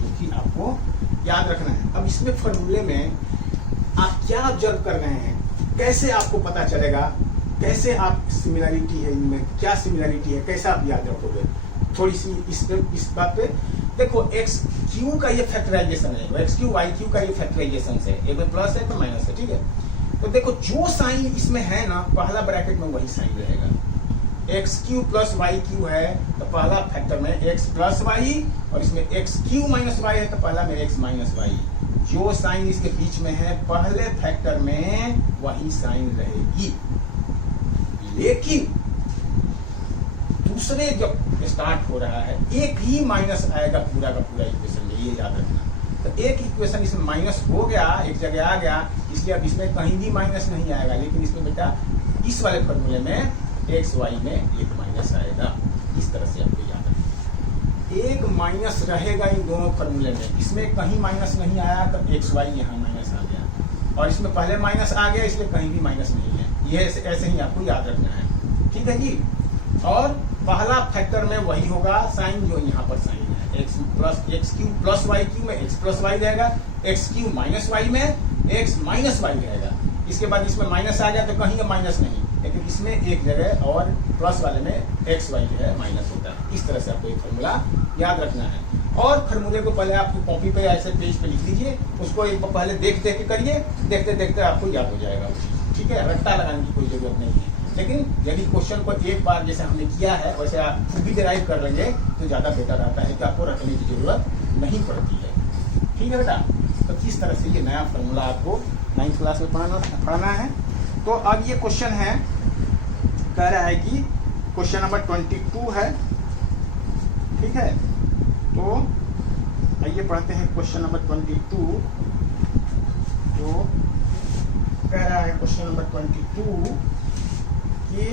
जो कि आपको याद रखना है। अब इसमें फॉर्मूले में आप क्या ऑब्जर्व कर रहे हैं, कैसे आपको पता चलेगा, कैसे आप सिमिलरिटी है इनमें, क्या सिमिलरिटी है, कैसे आप याद रखोगे, थोड़ी सी इस बात पे देखो। एक्स क्यू का ये फैक्टराइजेशन है, एक्स क्यू वाई क्यू का ये फैक्टराइजेशन है, एक में प्लस है तो माइनस है, ठीक है। तो देखो जो साइन इसमें है ना, पहला ब्रैकेट में वही साइन रहेगा। X cube plus y cube है तो पहला फैक्टर में एक्स प्लस वाई, और इसमें एक्स क्यू माइनस वाई है तो पहला में एक्स माइनस वाई। जो साइन इसके बीच में है पहले फैक्टर में वही साइन रहेगी, लेकिन दूसरे जब स्टार्ट हो रहा है एक ही माइनस आएगा पूरा का पूरा इक्वेशन में, ये याद रखना। तो एक इक्वेशन इसमें माइनस हो गया, एक जगह आ गया, इसलिए अब इसमें कहीं भी माइनस नहीं आएगा, लेकिन इसमें बेटा इस वाले फॉर्मूले में एक्स वाई में एक माइनस आएगा। इस तरह से आपको याद रखना। एक माइनस रहेगा इन दोनों फॉर्मूले में, इसमें कहीं माइनस नहीं आया तो एक्स वाई यहाँ माइनस आ गया, और इसमें पहले माइनस आ गया इसलिए कहीं भी माइनस नहीं है। ये ऐसे ही आपको याद रखना है, ठीक है जी। और पहला फैक्टर में वही होगा साइन जो यहाँ पर साइन है, x cube plus y cube में एक्स प्लस वाई रहेगा, एक्स क्यूब माइनस वाई में एक्स माइनस वाई रहेगा। इसके बाद इसमें माइनस आ गया तो कहीं माइनस नहीं, लेकिन इसमें एक जगह और प्लस वाले में एक्स वाई जो है माइनस होता है। इस तरह से आपको एक फॉर्मूला याद रखना है। और फॉर्मूले को पहले आपकी कॉपी पे ऐसे पेज पे लिख लीजिए, उसको एक पहले देख देख के करिए, देखते देखते आपको याद हो जाएगा वो चीज, ठीक है। रट्टा लगाने की कोई जरूरत नहीं है, लेकिन यदि क्वेश्चन को एक बार जैसे हमने किया है वैसे आप खुद भी डिराइव कर लेंगे तो ज्यादा बेटर आता है कि आपको रखने की जरूरत नहीं पड़ती है, ठीक है बेटा। तो किस तरह से ये नया फॉर्मूला आपको 9th क्लास में पढ़ाना है। तो अब ये क्वेश्चन है, कह रहा है कि क्वेश्चन नंबर 22 है, ठीक है। तो आइए पढ़ते हैं क्वेश्चन नंबर 22। तो कह रहा है क्वेश्चन नंबर 22 कि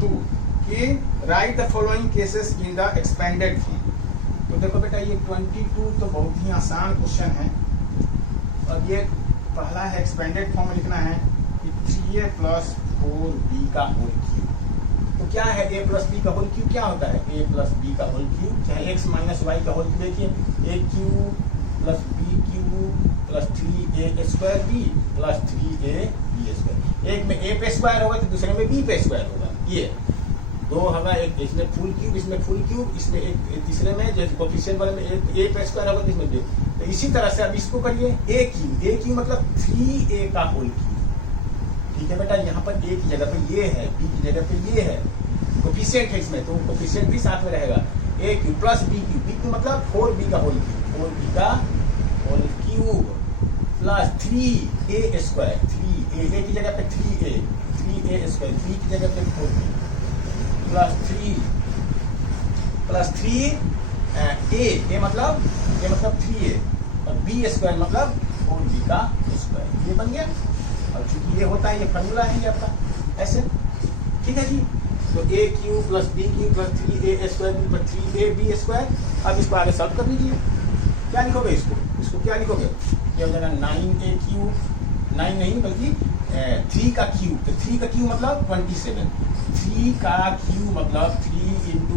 22 right the following cases in the expanded form. तो देखो बेटा ये 22 तो बहुत ही आसान क्वेश्चन है, और ये पहला है एक्सपेंडेड फॉर्म में लिखना है कि 3a प्लस 4b का होल क्यूब। तो क्या है a प्लस बी का होल क्यूब, क्या होता है a प्लस बी का होल क्यूब, चाहे x माइनस वाई का होल क्यूब। देखिए a cube plus b cube plus 3a square b plus 3ab square. एक में a पे स्क्वायर होगा तो दूसरे में b पे स्क्वायर होगा। ये दो होगा, एक इसमें फुल क्यूब इसमें फुल क्यूब, इसमें एक तीसरे में जो कोफिशिएंट वाले में a पे स्क्वायर होगा तो इसमें b। तो इसी तरह से अब इसको करिए a क्यूब मतलब 3a का होल क्यूब, ठीक है बेटा। यहाँ पर a की जगह पे ये है, b की जगह पे ये है, कोफिशिएंट है इसमें तो कोफिशिएंट भी साथ में रहेगा। a cube plus b cube मतलब 4b का होल क्यूब, 4b का whole cube plus 3a square, 3a की जगह पे 3a स्क्वायर, 3 की जगह पे 4b प्लस 3 a मतलब 3a और b स्क्वायर मतलब 4b का स्क्वायर। ये बन गया, और चूंकि ये होता है ये फॉर्मूला है ये आपका ऐसे, ठीक है जी। तो a cube plus b cube plus 3a square plus 3ab square. अब इसको आगे सॉल्व कर लीजिए, क्या लिखोगे इसको क्या लिखोगे, ये हो जाएगा 9a क्यूब, 9 नहीं बल्कि 3 का क्यूब, तो 3 का क्यूब मतलब 27, 3 का क्यूब मतलब 3 इंटू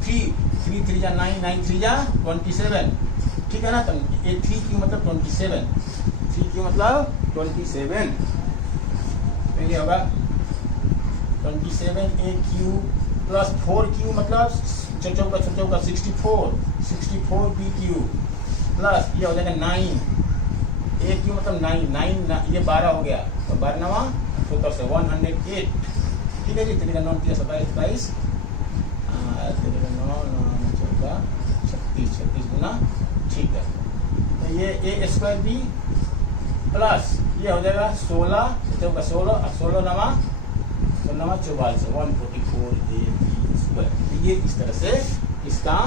3 3 3 जा 9, 9 3 जा 27, ठीक है ना। तो ये 3 क्यूब मतलब 27, 3 क्यूब मतलब 27, तो ये होगा 27 a क्यूब प्लस 4 क्यूब मतलब चौका 64 b क्यूब प्लस ये हो जाएगा 9 a क्यूब मतलब 9 ये 12 हो गया, तो 12 नवा 108, ठीक है जी। 3 का 9 27 36 गुना, ठीक है। तो ये a स्क्वायर b प्लस ये हो जाएगा 16 16 नवा 44 144 a स्क्वायर। ये इस तरह से इसका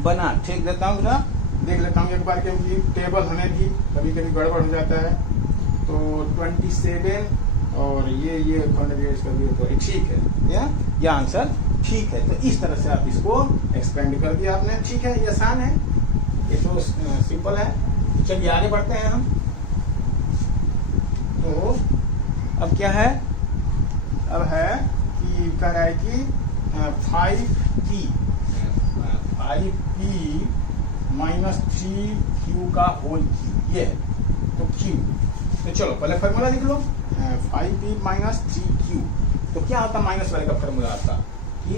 बना, ठीक देता हूँ जरा देख लेता हूँ एक बार, क्योंकि टेबल हमें भी कभी कभी गड़बड़ हो जाता है। तो 27 और ये इसका भी तो ठीक है, ये आंसर ठीक है। तो इस तरह से आप इसको एक्सपेंड कर दिया आपने, ठीक है। ये आसान है, ये तो सिंपल है। चलिए आगे बढ़ते हैं हम। तो अब क्या है, अब है कि कह रहा है कि 5p माइनस 3q का होल क्यूब, ये है तो क्यूब। तो चलो पहले फॉर्मूला लिख लो, 5p माइनस 3q। तो क्या होता है माइनस वाले का फॉर्मूला आपका कि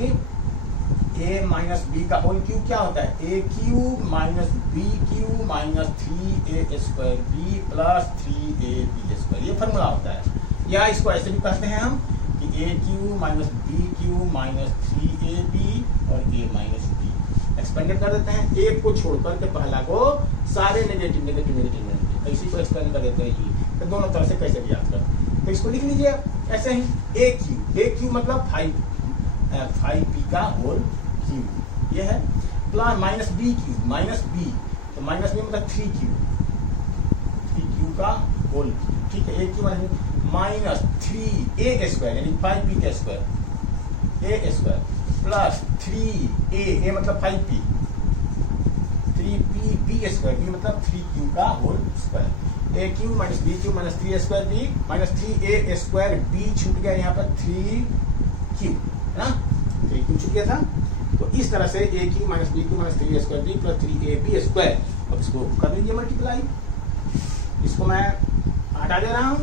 a माइनस b का होल क्यूब क्या होता है, a cube minus b cube minus 3a square b plus 3ab square, ये फॉर्मूला होता है। या इसको ऐसे भी कहते हैं हम कि a cube minus b cube minus 3ab और a माइनस b। एक्सपेंडेड कर देते हैं, एक को छोड़कर के पहला को सारे नेगेटिव तो इसी को एक्सपेंड कर देते हैं ये। तो दोनों तरह से कैसे भी याद कर, तो इसको लिख लीजिए ऐसे ही a क्यूब मतलब 5p का होल क्यूब, ये है plus minus b cube minus b, तो माइनस b मतलब 3q का होल, ठीक है। ए क्यू माइनस 3a² यानी 5p का स्क्वायर, a² प्लस 3a मतलब 5p, 3p b² b मतलब 3q का whole square. A cube minus b cube minus 3a² b minus 3a² b छूट गया यहाँ पर 3q, है ना, 3q छूट गया था। तो इस तरह से a cube minus b cube minus 3a² b plus 3ab², अब इसको कर लीजिए मल्टीप्लाई, इसको मैं हटा दे रहा हूँ।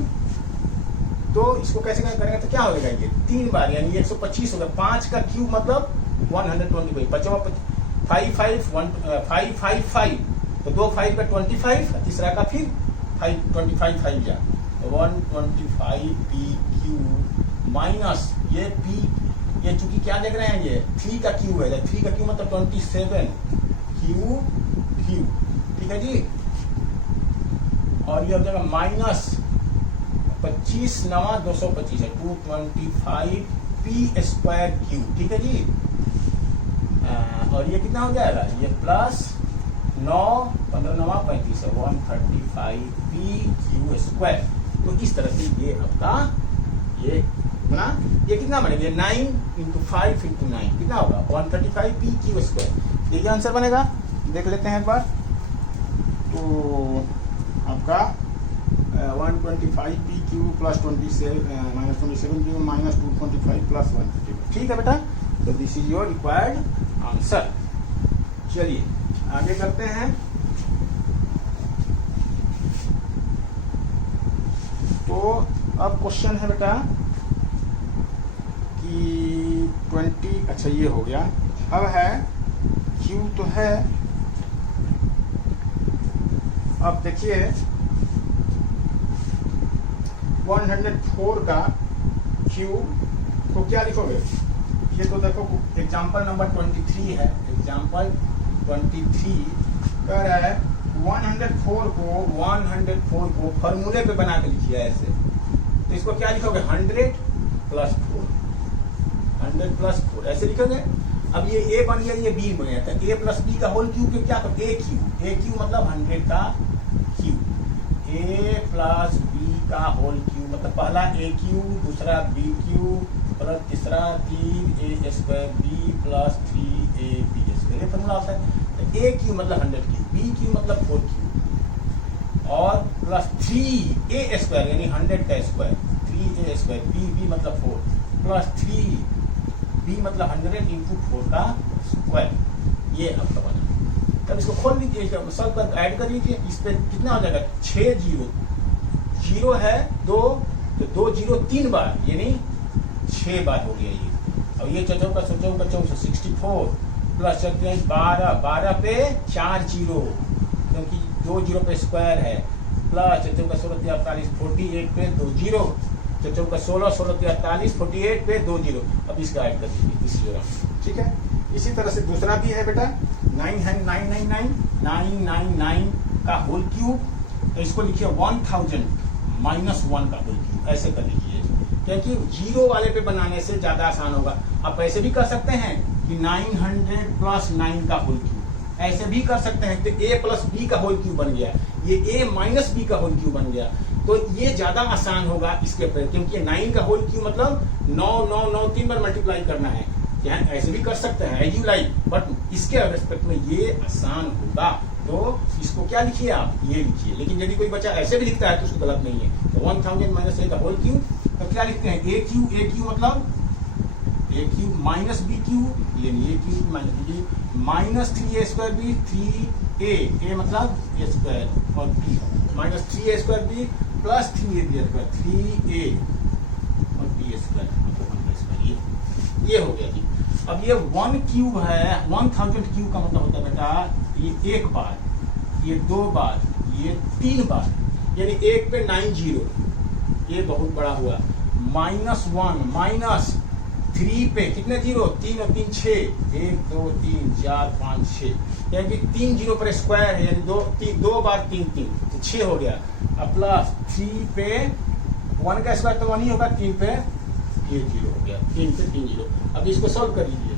तो इसको कैसे करेंगे तो क्या हो जाएगा, ये 3 बार यानी 125 होगा। 5 का क्यूब मतलब 125, बचा 5 तो 2 5 का 25, तीसरा का फिर 5 जा 125p³ माइनस ये p, ये चूंकि क्या देख रहे हैं, ये 3 का क्यूब है, 3 का क्यूब मतलब 27q, ठीक है जी। और ये हो जाएगा माइनस 25 9 225 है 225p², ठीक है जी। और ये कितना हो जाएगा, ये प्लस 9 15 9 35 है 135p²। तो इस तरह से ये आपका ये बना, ये कितना बनेगा, 9 × 5 × 9 कितना होगा 135p²। देखिए आंसर बनेगा, देख लेते हैं एक बार। तो आपका 125p³ plus 27 minus 27p minus 225 plus 135, ठीक है बेटा। तो this is your required answer. चलिए आगे करते हैं। तो अब क्वेश्चन है बेटा कि 20, अच्छा ये हो गया। अब है Q तो है, अब देखिए 104 का क्यूब तो क्या लिखोगे, ये तो देखो एग्जाम्पल नंबर 23 है, एग्जाम्पल 23 कह रहा है 104 को फॉर्मूले पे बना के लिखिए ऐसे। तो इसको क्या लिखोगे 100 + 4, 100 + 4 ऐसे लिखोगे। अब ये a बन गया, ये b बन गया, तो a + b का होल क्यूब क्या करो, a क्यूब मतलब 100 का क्यूब, a + b का होल क्यूब मतलब पहला a क्यूब, दूसरा b क्यूब प्लस तीसरा 3a² b प्लस 3ab², ये फॉर्मूला होता है। तो a क्यूब मतलब 100 क्यूब, b क्यूब मतलब 4 क्यूब और प्लस 3a² यानी 100 का स्क्वायर, 3a², b मतलब 4 प्लस 3b मतलब 100 × 4 का स्क्वायर, ये आपका बना। तब इसको खोल लीजिए, सॉल्व कर ऐड कर लीजिए, इस पे कितना हो जाएगा 6 0 है 2, तो 2 0 3 बार यानी 6 बार हो गया ये। अब ये 4 का 64 प्लस 12 पे 4 0 क्योंकि 2 0 पे स्क्वायर है, प्लस 4 का 16 48 48 पे 2 0, 4 का 16 16 48 48 पे 2 0। अब इसका ऐड कर दीजिए इस जगह, ठीक है। इसी तरह से दूसरा भी है बेटा 999 का होल क्यूब, तो इसको लिखिए 1000 - 1 का होल क्यूब, ऐसे कर लीजिए क्योंकि जीरो वाले पे बनाने से ज्यादा आसान होगा। आप ऐसे भी कर सकते हैं कि 900 + 9 का होल क्यूब, ऐसे भी कर सकते हैं। तो a + b का होल क्यूब बन गया, ये a - b का होल क्यूब बन गया। तो ये ज्यादा आसान होगा इसके ऊपर, क्योंकि 9 का होल क्यूब मतलब 9 9 9 3 बार मल्टीप्लाई करना है। यहाँ ऐसे भी कर सकते हैं एज यू लाइक, बट इसके रेस्पेक्ट में ये आसान होगा। तो इसको क्या लिखिए आप, ये लिखिए। लेकिन यदि कोई बच्चा ऐसे भी लिखता है तो उसको गलत नहीं है। तो 1000 - a का होल क्यूब, तो क्या लिखते हैं a क्यूब मतलब a cube minus b cube, यानी a cube minus 3a² b 3a मतलब a² और b minus 3a² b plus 3ab² 3a और b², ये हो गया जी। अब ये 1 क्यूब है, 1000 क्यूब का मतलब होता है बेटा ये 1 बार, ये 2 बार, ये 3 बार, यानी 1 पे 90, ये बहुत बड़ा हुआ। -1 -3 पे कितने 0, 3 और 3 6, 1 2 3 4 5 6, यानी 3 0 पर स्क्वायर है, यानी 2 बार 3 3 तो 6 हो गया। अब प्लस 3 पे 1 का स्क्वायर तो 1 ही होगा, 3 पे ये 0 हो गया, 3 से 3 0। अब इसको सॉल्व कर लीजिए,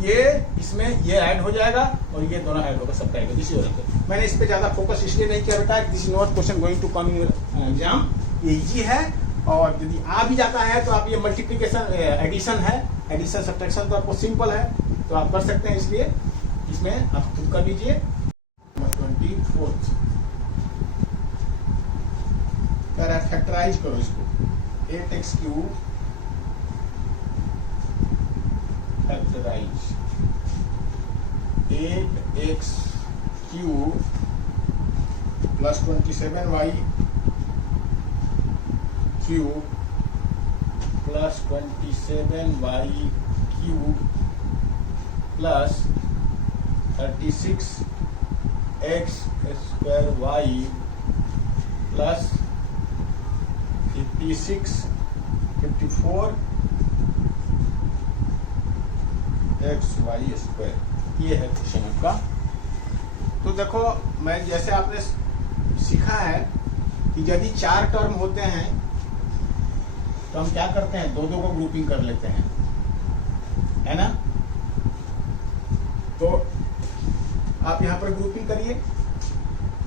ये इसमें ये ऐड हो जाएगा और ये दोनों ऐड होगा, सबका ऐड होगा। मैंने इस पे ज्यादा फोकस इसलिए नहीं किया बेटा, this is not question going to come in exam, ये इजी है। और यदि आ भी जाता है तो आप ये मल्टीप्लिकेशन एडिशन है, एडिशन सब्ट्रैक्शन तो आपको सिंपल है, तो आप कर सकते हैं, इसलिए इसमें आप खुद कर लीजिए। 24 फैक्टराइज करो इसको, 8x cube factorize 8x cube plus 27y cube plus 27y cube plus 36x square y plus 54 x y square, ये है क्वेश्चन आपका। तो देखो, मैं जैसे आपने सीखा है कि यदि 4 टर्म होते हैं तो हम क्या करते हैं, दो दो को ग्रुपिंग कर लेते हैं, है ना। तो आप यहाँ पर ग्रुपिंग करिए।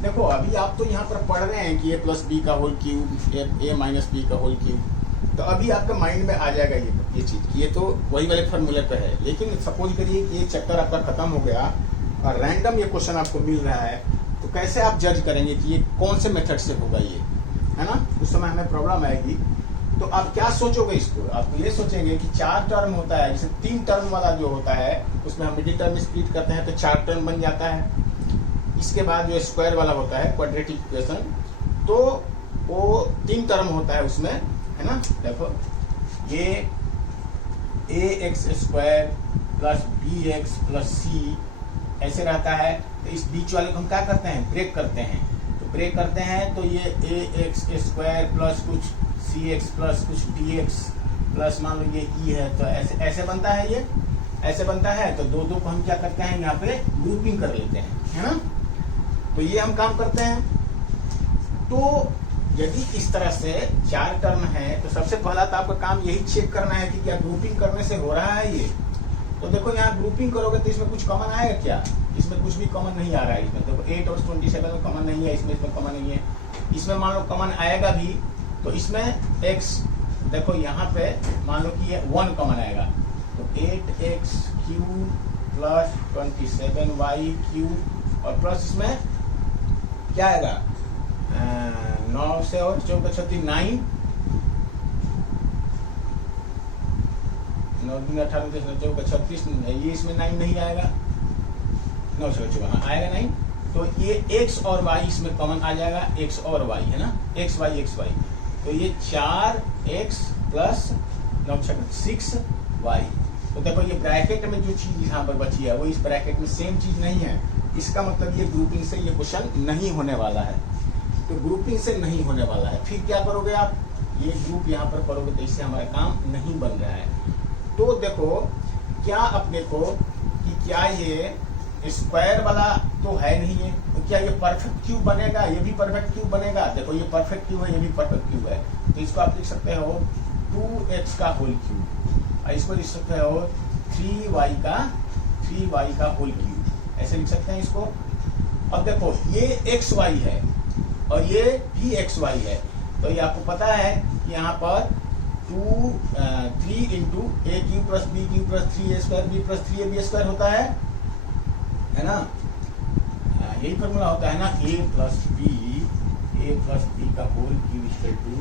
देखो अभी आप तो यहाँ पर पढ़ रहे हैं कि a प्लस बी का whole cube, a minus b का होल क्यूब, तो अभी आपके माइंड में आ जाएगा ये चीज, ये तो वही वाले फॉर्मूले पे है। लेकिन सपोज करिए कि ये चैप्टर आपका खत्म हो गया और रैंडम ये क्वेश्चन आपको मिल रहा है, तो कैसे आप जज करेंगे कि ये कौन से मेथड से होगा, ये है ना। उस समय हमें प्रॉब्लम आएगी। तो आप क्या सोचोगे इसको, आप ये सोचेंगे कि 4 टर्म होता है, जैसे 3 टर्म वाला जो होता है उसमें हम मिडिल टर्म स्प्लिट करते हैं तो 4 टर्म बन जाता है। इसके बाद जो स्क्वायर वाला होता है क्वाड्रेटिक इक्वेशन, तो वो 3 टर्म होता है उसमें, है ना। देखो ये ax square plus bx plus c ऐसे रहता है। तो इस बीच वाले को हम क्या करते हैं, ब्रेक करते हैं। तो ब्रेक करते हैं तो ये ax स्क्वायर प्लस कुछ cx प्लस कुछ dx प्लस मान लो ये e है, तो ऐसे ऐसे बनता है, ये ऐसे बनता है। तो दो दो को हम क्या करते हैं, यहाँ पे ग्रुपिंग कर लेते हैं, है ना। तो ये हम काम करते हैं। तो यदि इस तरह से 4 टर्म है तो सबसे पहला तो आपका काम यही चेक करना है कि क्या ग्रुपिंग करने से हो रहा है ये। तो देखो यहाँ ग्रुपिंग करोगे तो इसमें कुछ कॉमन आएगा क्या, इसमें कुछ भी कॉमन नहीं आ रहा है। इसमें देखो 8 और 27 में कॉमन नहीं है, इसमें कॉमन नहीं है। इसमें मान लो कॉमन आएगा भी तो इसमें x, देखो यहाँ पे मान लो कि ये 1 कॉमन आएगा, तो 8x cube plus 27y cube और प्लस इसमें क्या आएगा, 9 से और 4 36 9, 9 18 4 36, ये इसमें 9 नहीं आएगा, 9 से 54 आएगा 9। तो ये x और y इसमें कॉमन आ जाएगा, x और y है ना, x y। तो ये 4x प्लस 9 6y। तो देखो ये ब्रैकेट में जो चीज यहाँ पर बची है वो इस ब्रैकेट में सेम चीज नहीं है। इसका मतलब ये ग्रुपिंग से ये क्वेश्चन नहीं होने वाला है, तो ग्रुपिंग से नहीं होने वाला है। फिर क्या करोगे आप, ये ग्रुप यहाँ पर करोगे तो इससे हमारा काम नहीं बन रहा है। तो देखो क्या अपने को कि क्या ये स्क्वायर वाला तो है नहीं है, तो क्या ये परफेक्ट क्यूब बनेगा, ये भी परफेक्ट क्यूब बनेगा। देखो ये परफेक्ट क्यूब है, ये भी परफेक्ट क्यूब है, तो इसको आप लिख सकते हो 2x का होल क्यूब, और इसको लिख सकते हो 3y का होल क्यूब, ऐसे लिख सकते हैं इसको। अब देखो ये xy है और ये भी xy है, तो ये आपको पता है कि यहाँ पर 3 into a cube plus b cube plus 3a square b plus 3ab square होता है ना। यही फॉर्मूला होता है ना, a प्लस b का whole cube equal to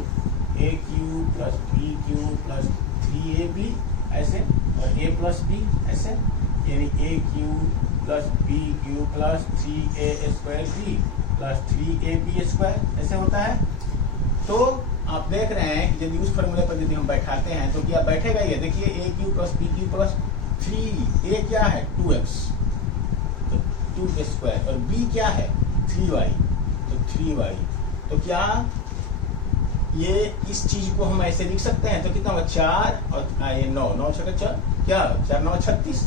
a cube plus b cube plus 3ab ऐसे, और a प्लस b ऐसे, यानी a cube plus b cube plus 3a square b plus 3ab square ऐसे होता है। तो आप देख रहे हैं कि यदि उस फॉर्मूले पर यदि हम बैठाते हैं तो क्या बैठेगा, ये देखिए a cube plus b cube plus 3a क्या है 2x, तो 2 स्क्वायर, और b क्या है 3y, तो 3y। तो क्या ये इस चीज को हम ऐसे लिख सकते हैं, तो कितना होगा 4 और ये 9 9 क्या 4 9 36,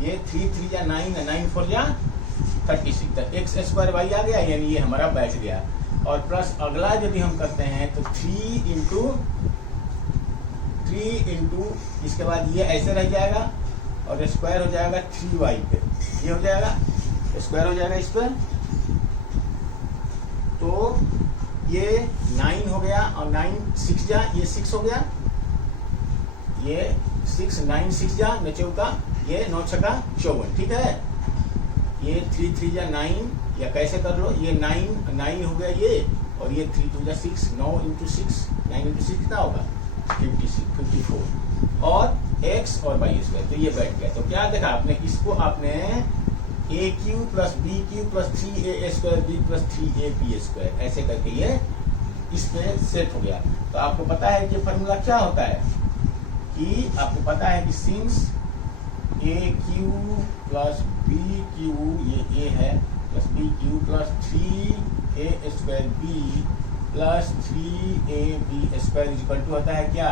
ये 3 3 या 9 9 4 या 36, तो x स्क्वायर y आ गया, यानी ये हमारा बैठ गया। और प्लस अगला यदि हम करते हैं तो 3 इंटू इसके बाद ये ऐसे रह जाएगा, और स्क्वायर हो जाएगा 3y पे, ये हो जाएगा स्क्वायर हो जाएगा इस पर। तो ये 9 हो गया और 9 6 जा, ये 6 हो गया, ये 6 9 6 जा 9 चौका, ये 9 छका 54, ठीक है। ये 3 3 जा 9, या कैसे कर लो, ये 9 9 हो गया ये, और ये 3 2 जा 6, 9 इंटू 6, 9 इंटू 6 कितना होगा 54, और x और y स्क्वायर, तो ये बैठ गया। तो क्या देखा आपने, इसको आपने a cube plus b cube plus 3a square b plus 3ab square ऐसे करके ये इस पे सेट हो गया। तो आपको पता है कि फॉर्मूला क्या होता है, कि आपको पता है कि since a cube plus b cube, ये ए है, plus b cube plus 3a square b plus 3ab square equal to होता है क्या,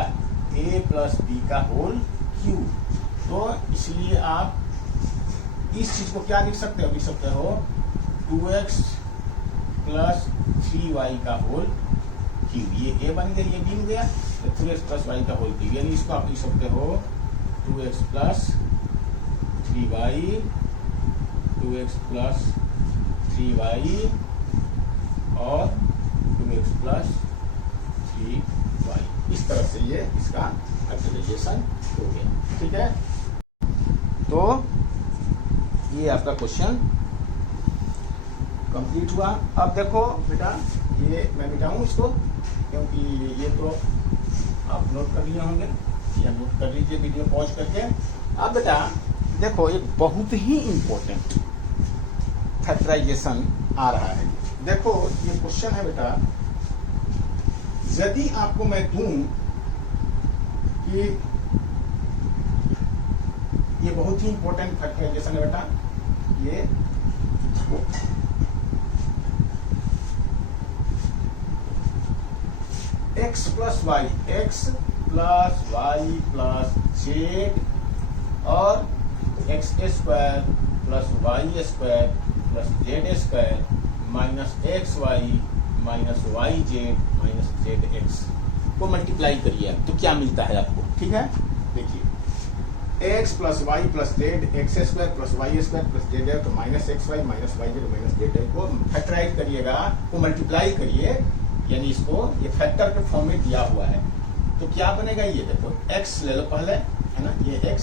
a प्लस बी का होल क्यू। तो इसलिए आप इस चीज को क्या लिख सकते हो, लिख सकते हो 2x प्लस 3y का होल क्यू, ये a बन गया, ये b बन गया, तो 2x प्लस y का होल क्यू, यानी इसको आप लिख सकते हो 2x plus 3y, 2x plus 3y और 2x प्लस 3y, इस तरह से ये इसका फैक्टराइजेशन हो गया, ठीक है। तो ये आपका क्वेश्चन कंप्लीट हुआ। अब देखो बेटा, ये मैं मिटाऊं इसको, क्योंकि ये तो आप नोट कर लिए होंगे, या नोट कर लीजिए वीडियो पॉज करके। अब बेटा देखो, एक बहुत ही इंपॉर्टेंट फैक्टराइजेशन आ रहा है। देखो ये क्वेश्चन है बेटा, यदि आपको मैं दूं कि ये बहुत ही इंपॉर्टेंट फैक्टराइजेशन है बेटा, ये x plus y, x plus y plus z और x square plus y square plus z square minus x y minus y z minus z x को मल्टीप्लाई करिए, तो क्या मिलता है आपको, ठीक है। देखिए x plus y plus z, x square plus y square plus z है, तो minus x y minus y z minus z है को फैक्टराइज करिएगा, को मल्टीप्लाई करिए, यानी इसको ये फैक्टर के फॉर्म में दिया हुआ है। तो क्या बनेगा, ये देखो x ले लो पहले, है ना, ये x,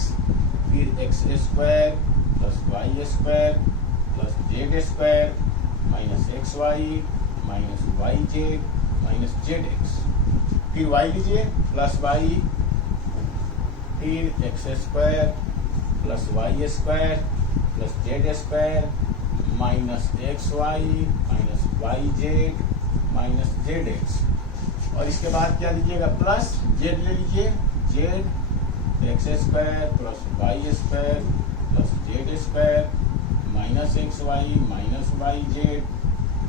फिर x square plus y square plus z square minus x y minus y z minus z x, फिर y लीजिए प्लस वाई, फिर x square plus y square plus z square minus x y minus y z minus z x, और इसके बाद क्या लीजिएगा, प्लस जेड ले लीजिए, z x square plus y square plus z square minus x y z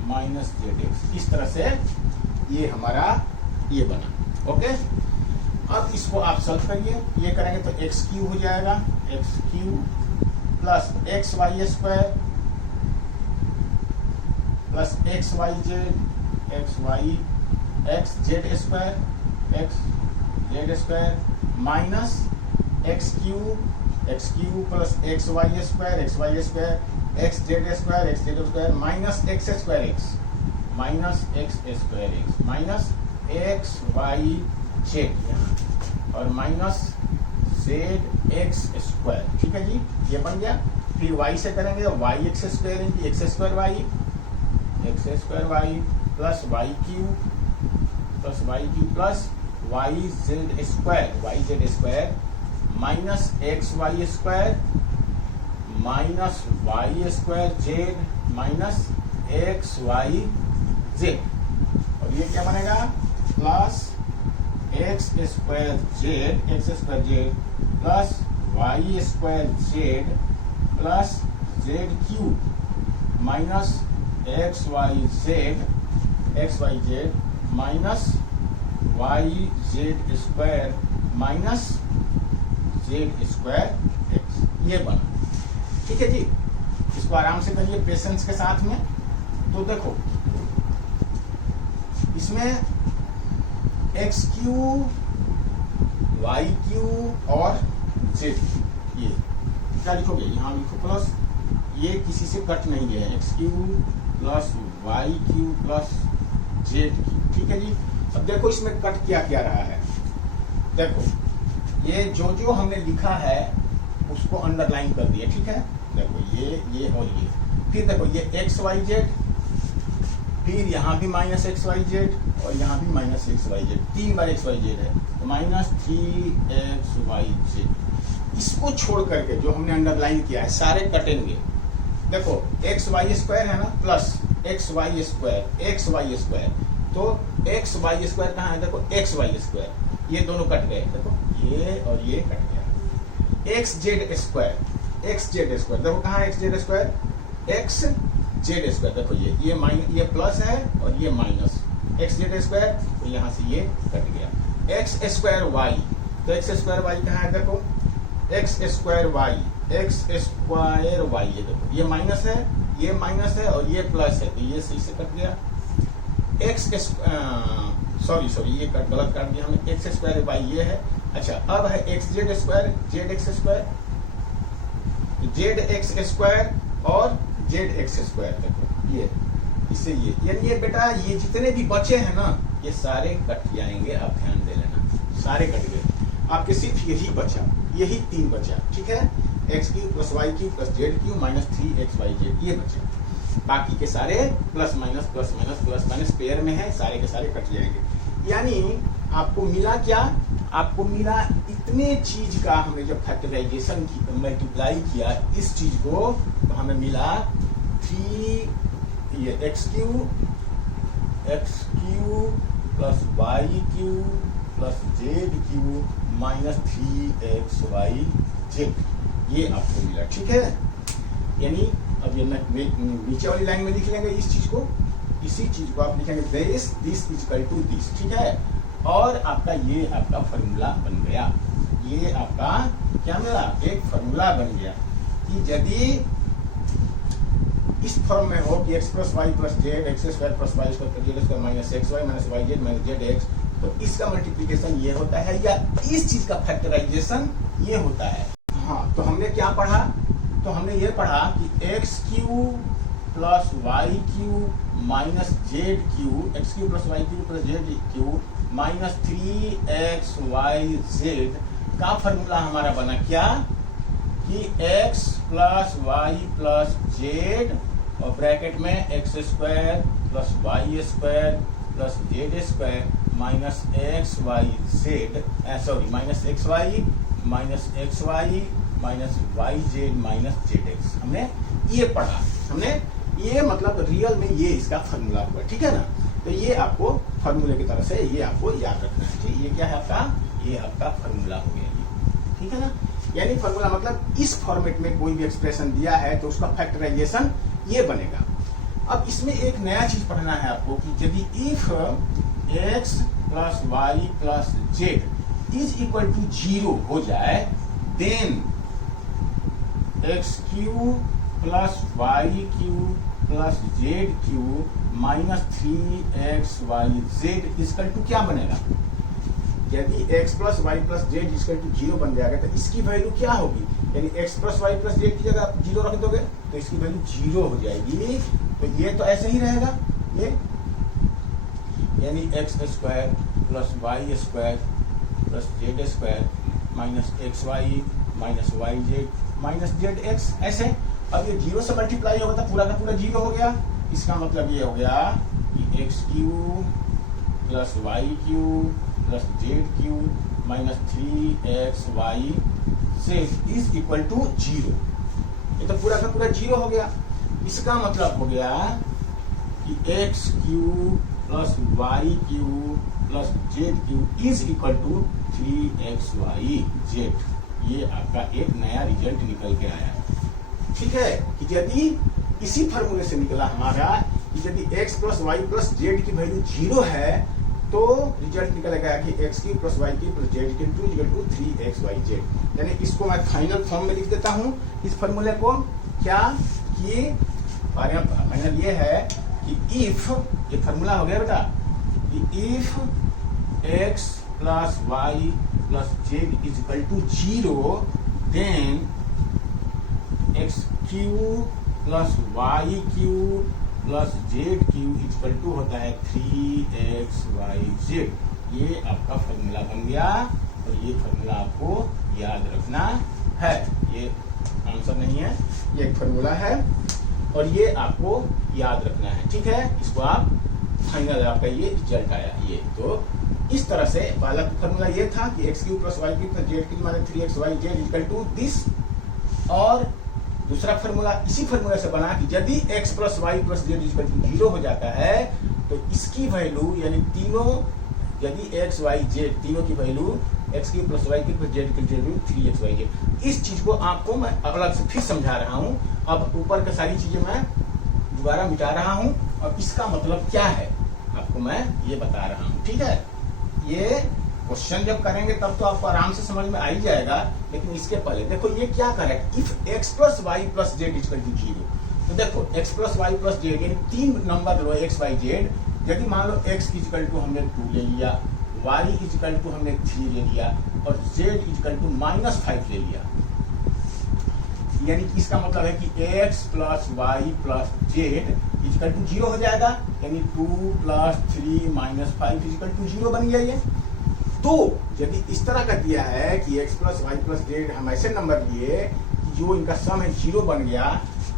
minus z x, इस तरह से ये हमारा ये बना। ओके, अब इसको आप सॉल्व करिए, ये करेंगे तो एक्स क्यू हो जाएगा, x cube plus x y square plus x y z x z square minus x cube plus x y square x z square minus x square x minus x y z और माइनस जेड एक्स स्क्वायर, ठीक है जी, ये बन गया। फिर y से करेंगे y x square into x square y plus y cube plus y z square minus x y square minus y square z minus x y z, और ये क्या बनेगा, plus x square z plus y square z plus z cube minus x y z minus y z square minus z square x, ये बना, ठीक है जी। इसको आराम से करिए पेशेंस के साथ में। तो देखो इसमें एक्स क्यू वाई क्यू और जेड, ये क्या लिखोगे, यहाँ लिखो प्लस, ये किसी से कट नहीं गया, x cube plus y cube plus z cube, ठीक है जी। अब देखो इसमें कट क्या क्या रहा है, देखो ये जो जो हमने लिखा है उसको अंडरलाइन कर दिया, ठीक है। देखो ये और ये, फिर देखो ये एक्स वाई जेड, फिर यहाँ भी माइनस एक्स वाई जेड और यहाँ भी माइनस एक्स वाई जेड, 3 बार एक्स वाई जेड है तो माइनस 3x y जेड। इसको छोड़ करके जो हमने अंडरलाइन किया है सारे कटेंगे। देखो एक्स वाई स्क्वायर है ना, प्लस एक्स वाई स्क्वायर, तो एक्स वाई स्क्वायर कहाँ है, देखो एक्स वाई स्क्वायर, ये दोनों कट गए, देखो ये और ये कट गया। एक्स जेड स्क्वायर, देखो कहाँ है x z square, x z square, देखो ये प्लस है और ये माइनस, एक्स जेड स्क्वायर, तो यहाँ से ये कट गया। एक्स स्क्वायर वाई, तो एक्स स्क्वायर वाई कहाँ है, देखो एक्स स्क्वायर वाई, ये देखो ये माइनस है और ये प्लस है, तो ये सही से कट गया। सॉरी ये गलत काट दिया हमने, एक्स स्क्वायर वाई ये है। अच्छा अब है x z square, Z x square और जेड एक्स स्क्वायर, देखो ये इससे ये, यानी ये बेटा ये जितने भी बचे हैं ना ये सारे कट जाएंगे, आप ध्यान दे लेना, सारे कट गए, आपके सिर्फ यही बचा, यही 3 बचा, ठीक है। X cube plus y cube plus z cube minus 3x y z, ये बचे, बाकी के सारे प्लस माइनस पेयर में है, सारे के सारे कट जाएंगे। यानी आपको मिला क्या, आपको मिला इतने चीज का, हमने जब फैक्टराइजेशन की मल्टीप्लाई किया इस चीज को, तो हमें मिला 3 ये x cube plus y cube plus z cube minus 3x y z, ये आपको मिला, ठीक है। यानी अब ये नीचे वाली लाइन में लिख लेंगे इस चीज को, इसी चीज को आप लिखेंगे दिस इक्वल टू दिस, ठीक है। और आपका ये आपका फॉर्मूला बन गया, ये आपका क्या मिला, एक फॉर्मूला बन गया कि यदि इस फॉर्म में हो कि x plus y plus z, x square plus y square z square minus x y minus y z minus z x, तो इसका मल्टीप्लिकेशन ये होता है, या इस चीज का फैक्टराइजेशन ये होता है। हाँ, तो हमने क्या पढ़ा, तो हमने ये पढ़ा कि x cube plus y cube minus z cube, x cube plus y cube plus z cube minus 3x y z का फॉर्मूला हमारा बना क्या, कि x plus y plus z और ब्रैकेट में x square plus y square plus z square minus x y z, minus x y minus y z minus z x, हमने ये पढ़ा, हमने ये मतलब रियल में ये इसका फॉर्मूला हुआ, ठीक है ना। तो ये आपको फॉर्मूले की तरह से ये आपको याद रखना है, ठीक। ये क्या है आपका, ये आपका फॉर्मूला हो गया ये, ठीक है ना। यानी फॉर्मूला मतलब इस फॉर्मेट में कोई भी एक्सप्रेशन दिया है तो उसका फैक्टराइजेशन ये बनेगा। अब इसमें एक नया चीज पढ़ना है आपको कि यदि if x plus y plus z is equal to 0 हो जाए, then x cube plus y cube plus z cube minus 3x y z equal to क्या बनेगा, यदि x plus y plus z equal to 0 बन जाएगा तो इसकी वैल्यू क्या होगी, यानी x plus y plus z की जगह 0 रख दोगे तो इसकी वैल्यू 0 हो जाएगी। तो ये तो ऐसे ही रहेगा, ये यानी x square plus y square plus z square minus x y minus y z minus z x, ऐसे। अब ये 0 से मल्टीप्लाई होगा तो पूरा का पूरा 0 हो गया, इसका मतलब ये हो गया कि x cube plus y cube plus z cube minus 3x y z is equal to 0। ये तो पूरा का पूरा 0 हो गया, इसका मतलब हो गया कि x cube plus y cube plus z cube is equal to 3x y z। ये आपका एक नया रिजल्ट निकल के आया, ठीक है। कि यदि इसी फॉर्मूले से निकला हमारा कि यदि x plus y plus z की वैल्यू 0 है तो रिजल्ट निकलेगा कि x cube plus y cube plus z cube equal to 3x y z। यानी इसको मैं फाइनल फॉर्म में लिख देता हूं इस फॉर्मूले को, क्या कि फाइनल ये है कि इफ, ये फॉर्मूला हो गया बेटा, कि if x plus y plus z is equal to 0 then x cube plus y cube plus z cube equal to होता है 3xyz। ये आपका फॉर्मूला बन गया और ये फॉर्मूला आपको याद रखना है। ये आंसर नहीं है, ये एक फॉर्मूला है और ये आपको याद रखना है, ठीक है। इसको आप फाइनल, आपका ये रिजल्ट आया ये। तो इस तरह से पहला फॉर्मूला ये था कि x cube plus y cube plus z cube minus 3xyz equal to this, और दूसरा फॉर्मूला इसी फॉर्मूला से बना कि यदि x plus y plus z equal to 0 हो जाता है तो इसकी वैल्यू यानी तीनों, यदि x y z तीनों की value x cube plus y cube plus z की वैल्यू 3xyz। इस चीज को आपको मैं अलग से फिर समझा रहा हूं। अब ऊपर की सारी चीजें मैं दोबारा मिटा रहा हूं और इसका मतलब क्या है आपको मैं ये बता रहा हूं, ठीक है। ये क्वेश्चन जब करेंगे तब तो आपको आराम से समझ में आ ही जाएगा, लेकिन इसके पहले देखो ये क्या करे, if x plus y plus z equal to 0। तो देखो x plus y plus z यानी 3 नंबर लो x y z। यदि मान लो x इक्वल टू हमने 2 ले लिया, y इक्वल टू हमने 3 ले लिया और z इक्वल टू -5 ले लिया, यानी कि इसका मतलब है कि x plus y plus z equal to 0 हो जाएगा, यानी 2 प्लस 3 माइनस 5 इक्वल टू 0 बन गया ये। तो यदि इस तरह का दिया है कि x plus y plus z हम ऐसे नंबर लिए कि जो इनका सम है 0 बन गया,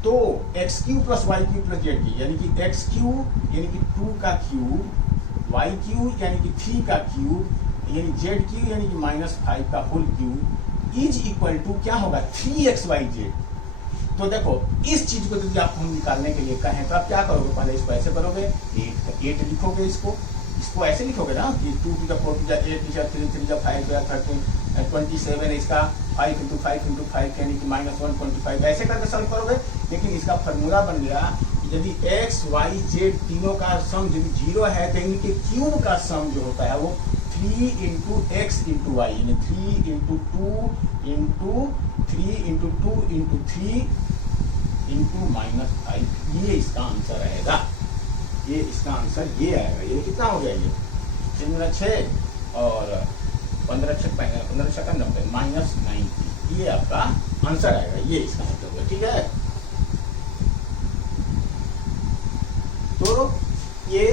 तो x cube plus y cube plus z की यानी कि एक्स क्यूब यानी कि 2 का क्यूब, वाई क्यूब यानी कि 3 का क्यूब यानी जेड क्यूब यानी कि -5 का whole cube is equal to क्या होगा 3xyz। तो देखो इस चीज को यदि आप हम निकालने के लिए कहें तो आप क्या करोगे, पहले इसको ऐसे करोगे, 8 लिखोगे, इसको ऐसे लिखोगे ना कि 2 to the 4 to the 8 to the 3 3 to 5 to the 13 27 इसका 5 into 5 into 5 यानी कि -125 ऐसे करके सॉल्व करोगे। लेकिन इसका फॉर्मूला बन गया कि यदि x y z तीनों का सम यदि 0 है तो इनके क्यूब का सम जो होता है वो 3 into x into y यानी 3 into 2 into 3 into 2 into 3 into -5, ये इसका आंसर रहेगा। ये इसका आंसर ये आएगा। ये कितना हो गया, ये 3×6 और 15×6 90 -90, ये आपका आंसर आएगा। ये इसका मतलब होगा, ठीक है। तो ये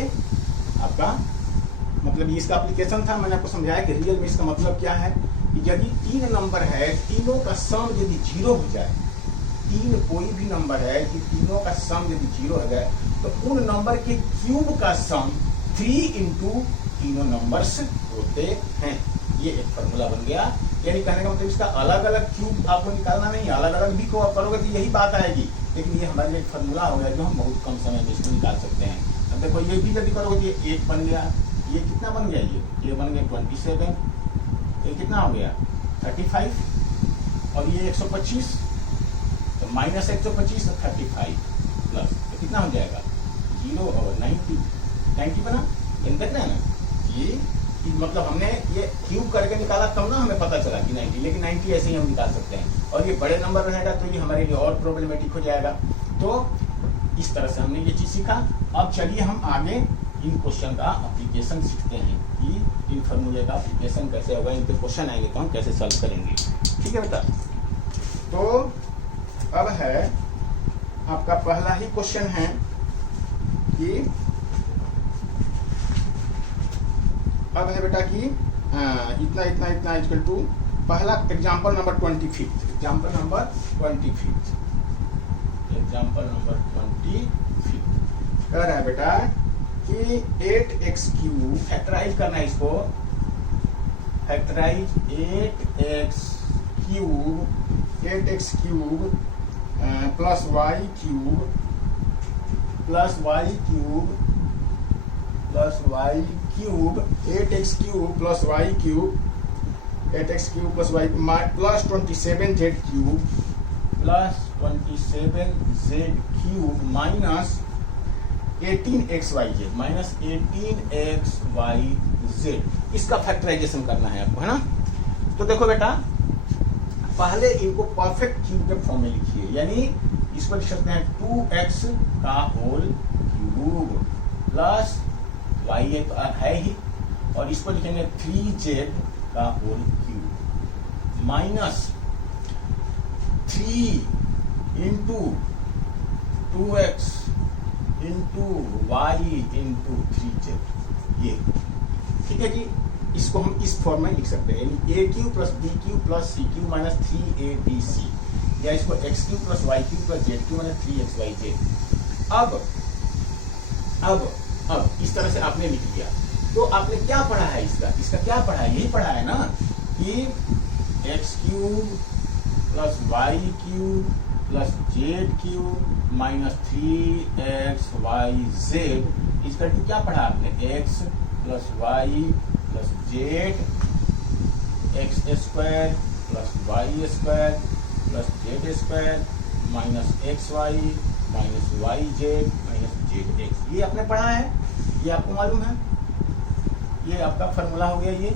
आपका मतलब इसका एप्लीकेशन था। मैंने आपको समझाया कि रियल में इसका मतलब क्या है कि यदि 3 नंबर है, तीनों का सम यदि 0 हो जाए, 3 कोई भी नंबर है कि तीनों का सम यदि 0 हो जाए तो उन नंबर के क्यूब का सम 3 into तीनों नंबर्स होते हैं। ये एक फॉर्मूला बन गया। यानी कहने का मतलब इसका अलग अलग क्यूब आपको निकालना नहीं, अलग अलग भी को आप करोगे तो यही बात आएगी, लेकिन ये हमारे लिए फॉर्मूला हो गया जो हम बहुत कम समय में इसको निकाल सकते हैं। अब देखो ये भी यदि करोगे तो ये 1 बन गया, ये कितना बन गया, ये बन गया 27, ये कितना हो गया 35 और ये 125, तो -125 तो 35 प्लस तो कितना हो जाएगा 0 और 90 बना। देख रहे हैं ना ये मतलब हमने ये क्यूब करके निकाला तब ना हमें पता चला कि 90, लेकिन 90 ऐसे ही हम निकाल सकते हैं। और ये बड़े नंबर रहेगा तो ये हमारे लिए और प्रॉब्लमेटिक हो जाएगा। तो इस तरह से हमने ये चीज सीखा। अब चलिए हम आगे इन क्वेश्चन का एप्लीकेशन सीखते हैं कि इन फॉर्मूले का एप्लीकेशन कैसे होगा, इनके क्वेश्चन आएंगे तो हम कैसे सॉल्व करेंगे, ठीक है बेटा। तो अब है आपका पहला ही क्वेश्चन है कि अब है बेटा कि इतना इतना इतना इक्वल टू पहला एग्जांपल नंबर 25, एग्जांपल नंबर 25 कह रहा है बेटा कि 8x क्यूब फैक्टराइज करना है, इसको factorize 8x cube plus y cube plus y cube plus y cube 8x cube plus y cube 8x cube plus y plus 27z cube plus 27z cube minus 18xyz minus 18xyz, इसका फैक्टराइजेशन करना है आपको, है ना। तो देखो बेटा पहले इनको परफेक्ट क्यूब के फॉर्म में लिखिए, यानी इसको लिख सकते हैं 2x का होल क्यूब प्लस y तो है ही, और इसको लिखेंगे 3z का whole cube minus 3 into 2x into y into 3z, ये ठीक है जी। इसको हम इस फॉर्म में लिख सकते हैं, यानी a cube plus b cube plus c cube minus 3abc, या इसको x cube plus y cube plus z cube minus 3xyz। अब इस तरह से आपने लिख दिया, तो आपने क्या पढ़ा है, इसका क्या पढ़ा है, यही पढ़ा है ना कि x cube plus y cube plus z cube minus 3xyz इसका टू क्या पढ़ा आपने, x plus y plus z x square plus y square plus z square minus x y minus y z minus z x, ये आपने पढ़ा है, ये आपको मालूम है, ये आपका फॉर्मूला हो गया ये।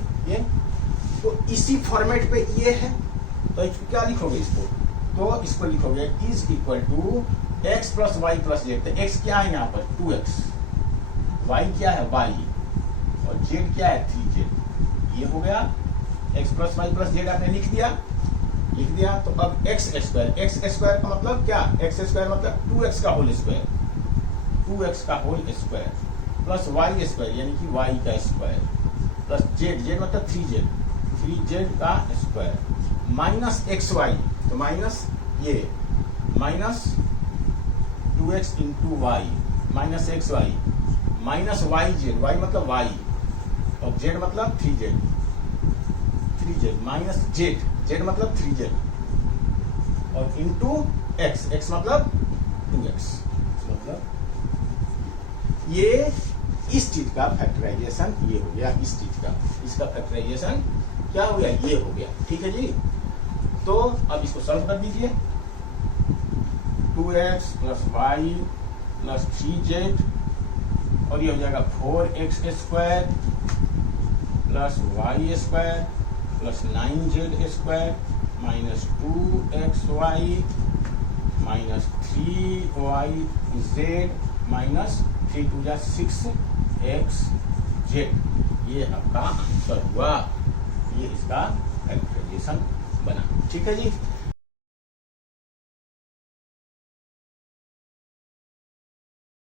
तो इसी फॉर्मेट पे ये है, तो इसको क्या लिखोगे, इसको लिखोगे is equal to x plus y plus z. तो एक्स क्या है यहाँ पर 2x, वाई क्या है y, और जेड क्या है 3z, ये हो गया x plus y plus z आपने लिख दिया। तो अब एक्स स्क्वायर का मतलब क्या, एक्स स्क्वायर मतलब 2x का होल स्क्वायर, 2x का whole square plus y square यानी कि y का स्क्वायर प्लस जेड मतलब 3z का स्क्वायर माइनस एक्स वाई, तो माइनस ये minus 2x into y minus x y minus y z, y मतलब y और जेड मतलब 3z माइनस जेड मतलब 3z और इंटू एक्स मतलब 2x, मतलब ये इस चीज का फैक्टराइजेशन ये हो गया, इस चीज का इसका फैक्टराइजेशन क्या हो गया, ये हो गया, ठीक है जी। तो अब इसको सॉल्व कर दीजिए, 2x plus y plus 3z और ये हो जाएगा 4x square plus y square plus 9z square minus 2xy minus 3yz minus 3 2 जा 6xz, ये आपका आंसर हुआ, ये इसका फैक्टराइजेशन बना, ठीक है जी।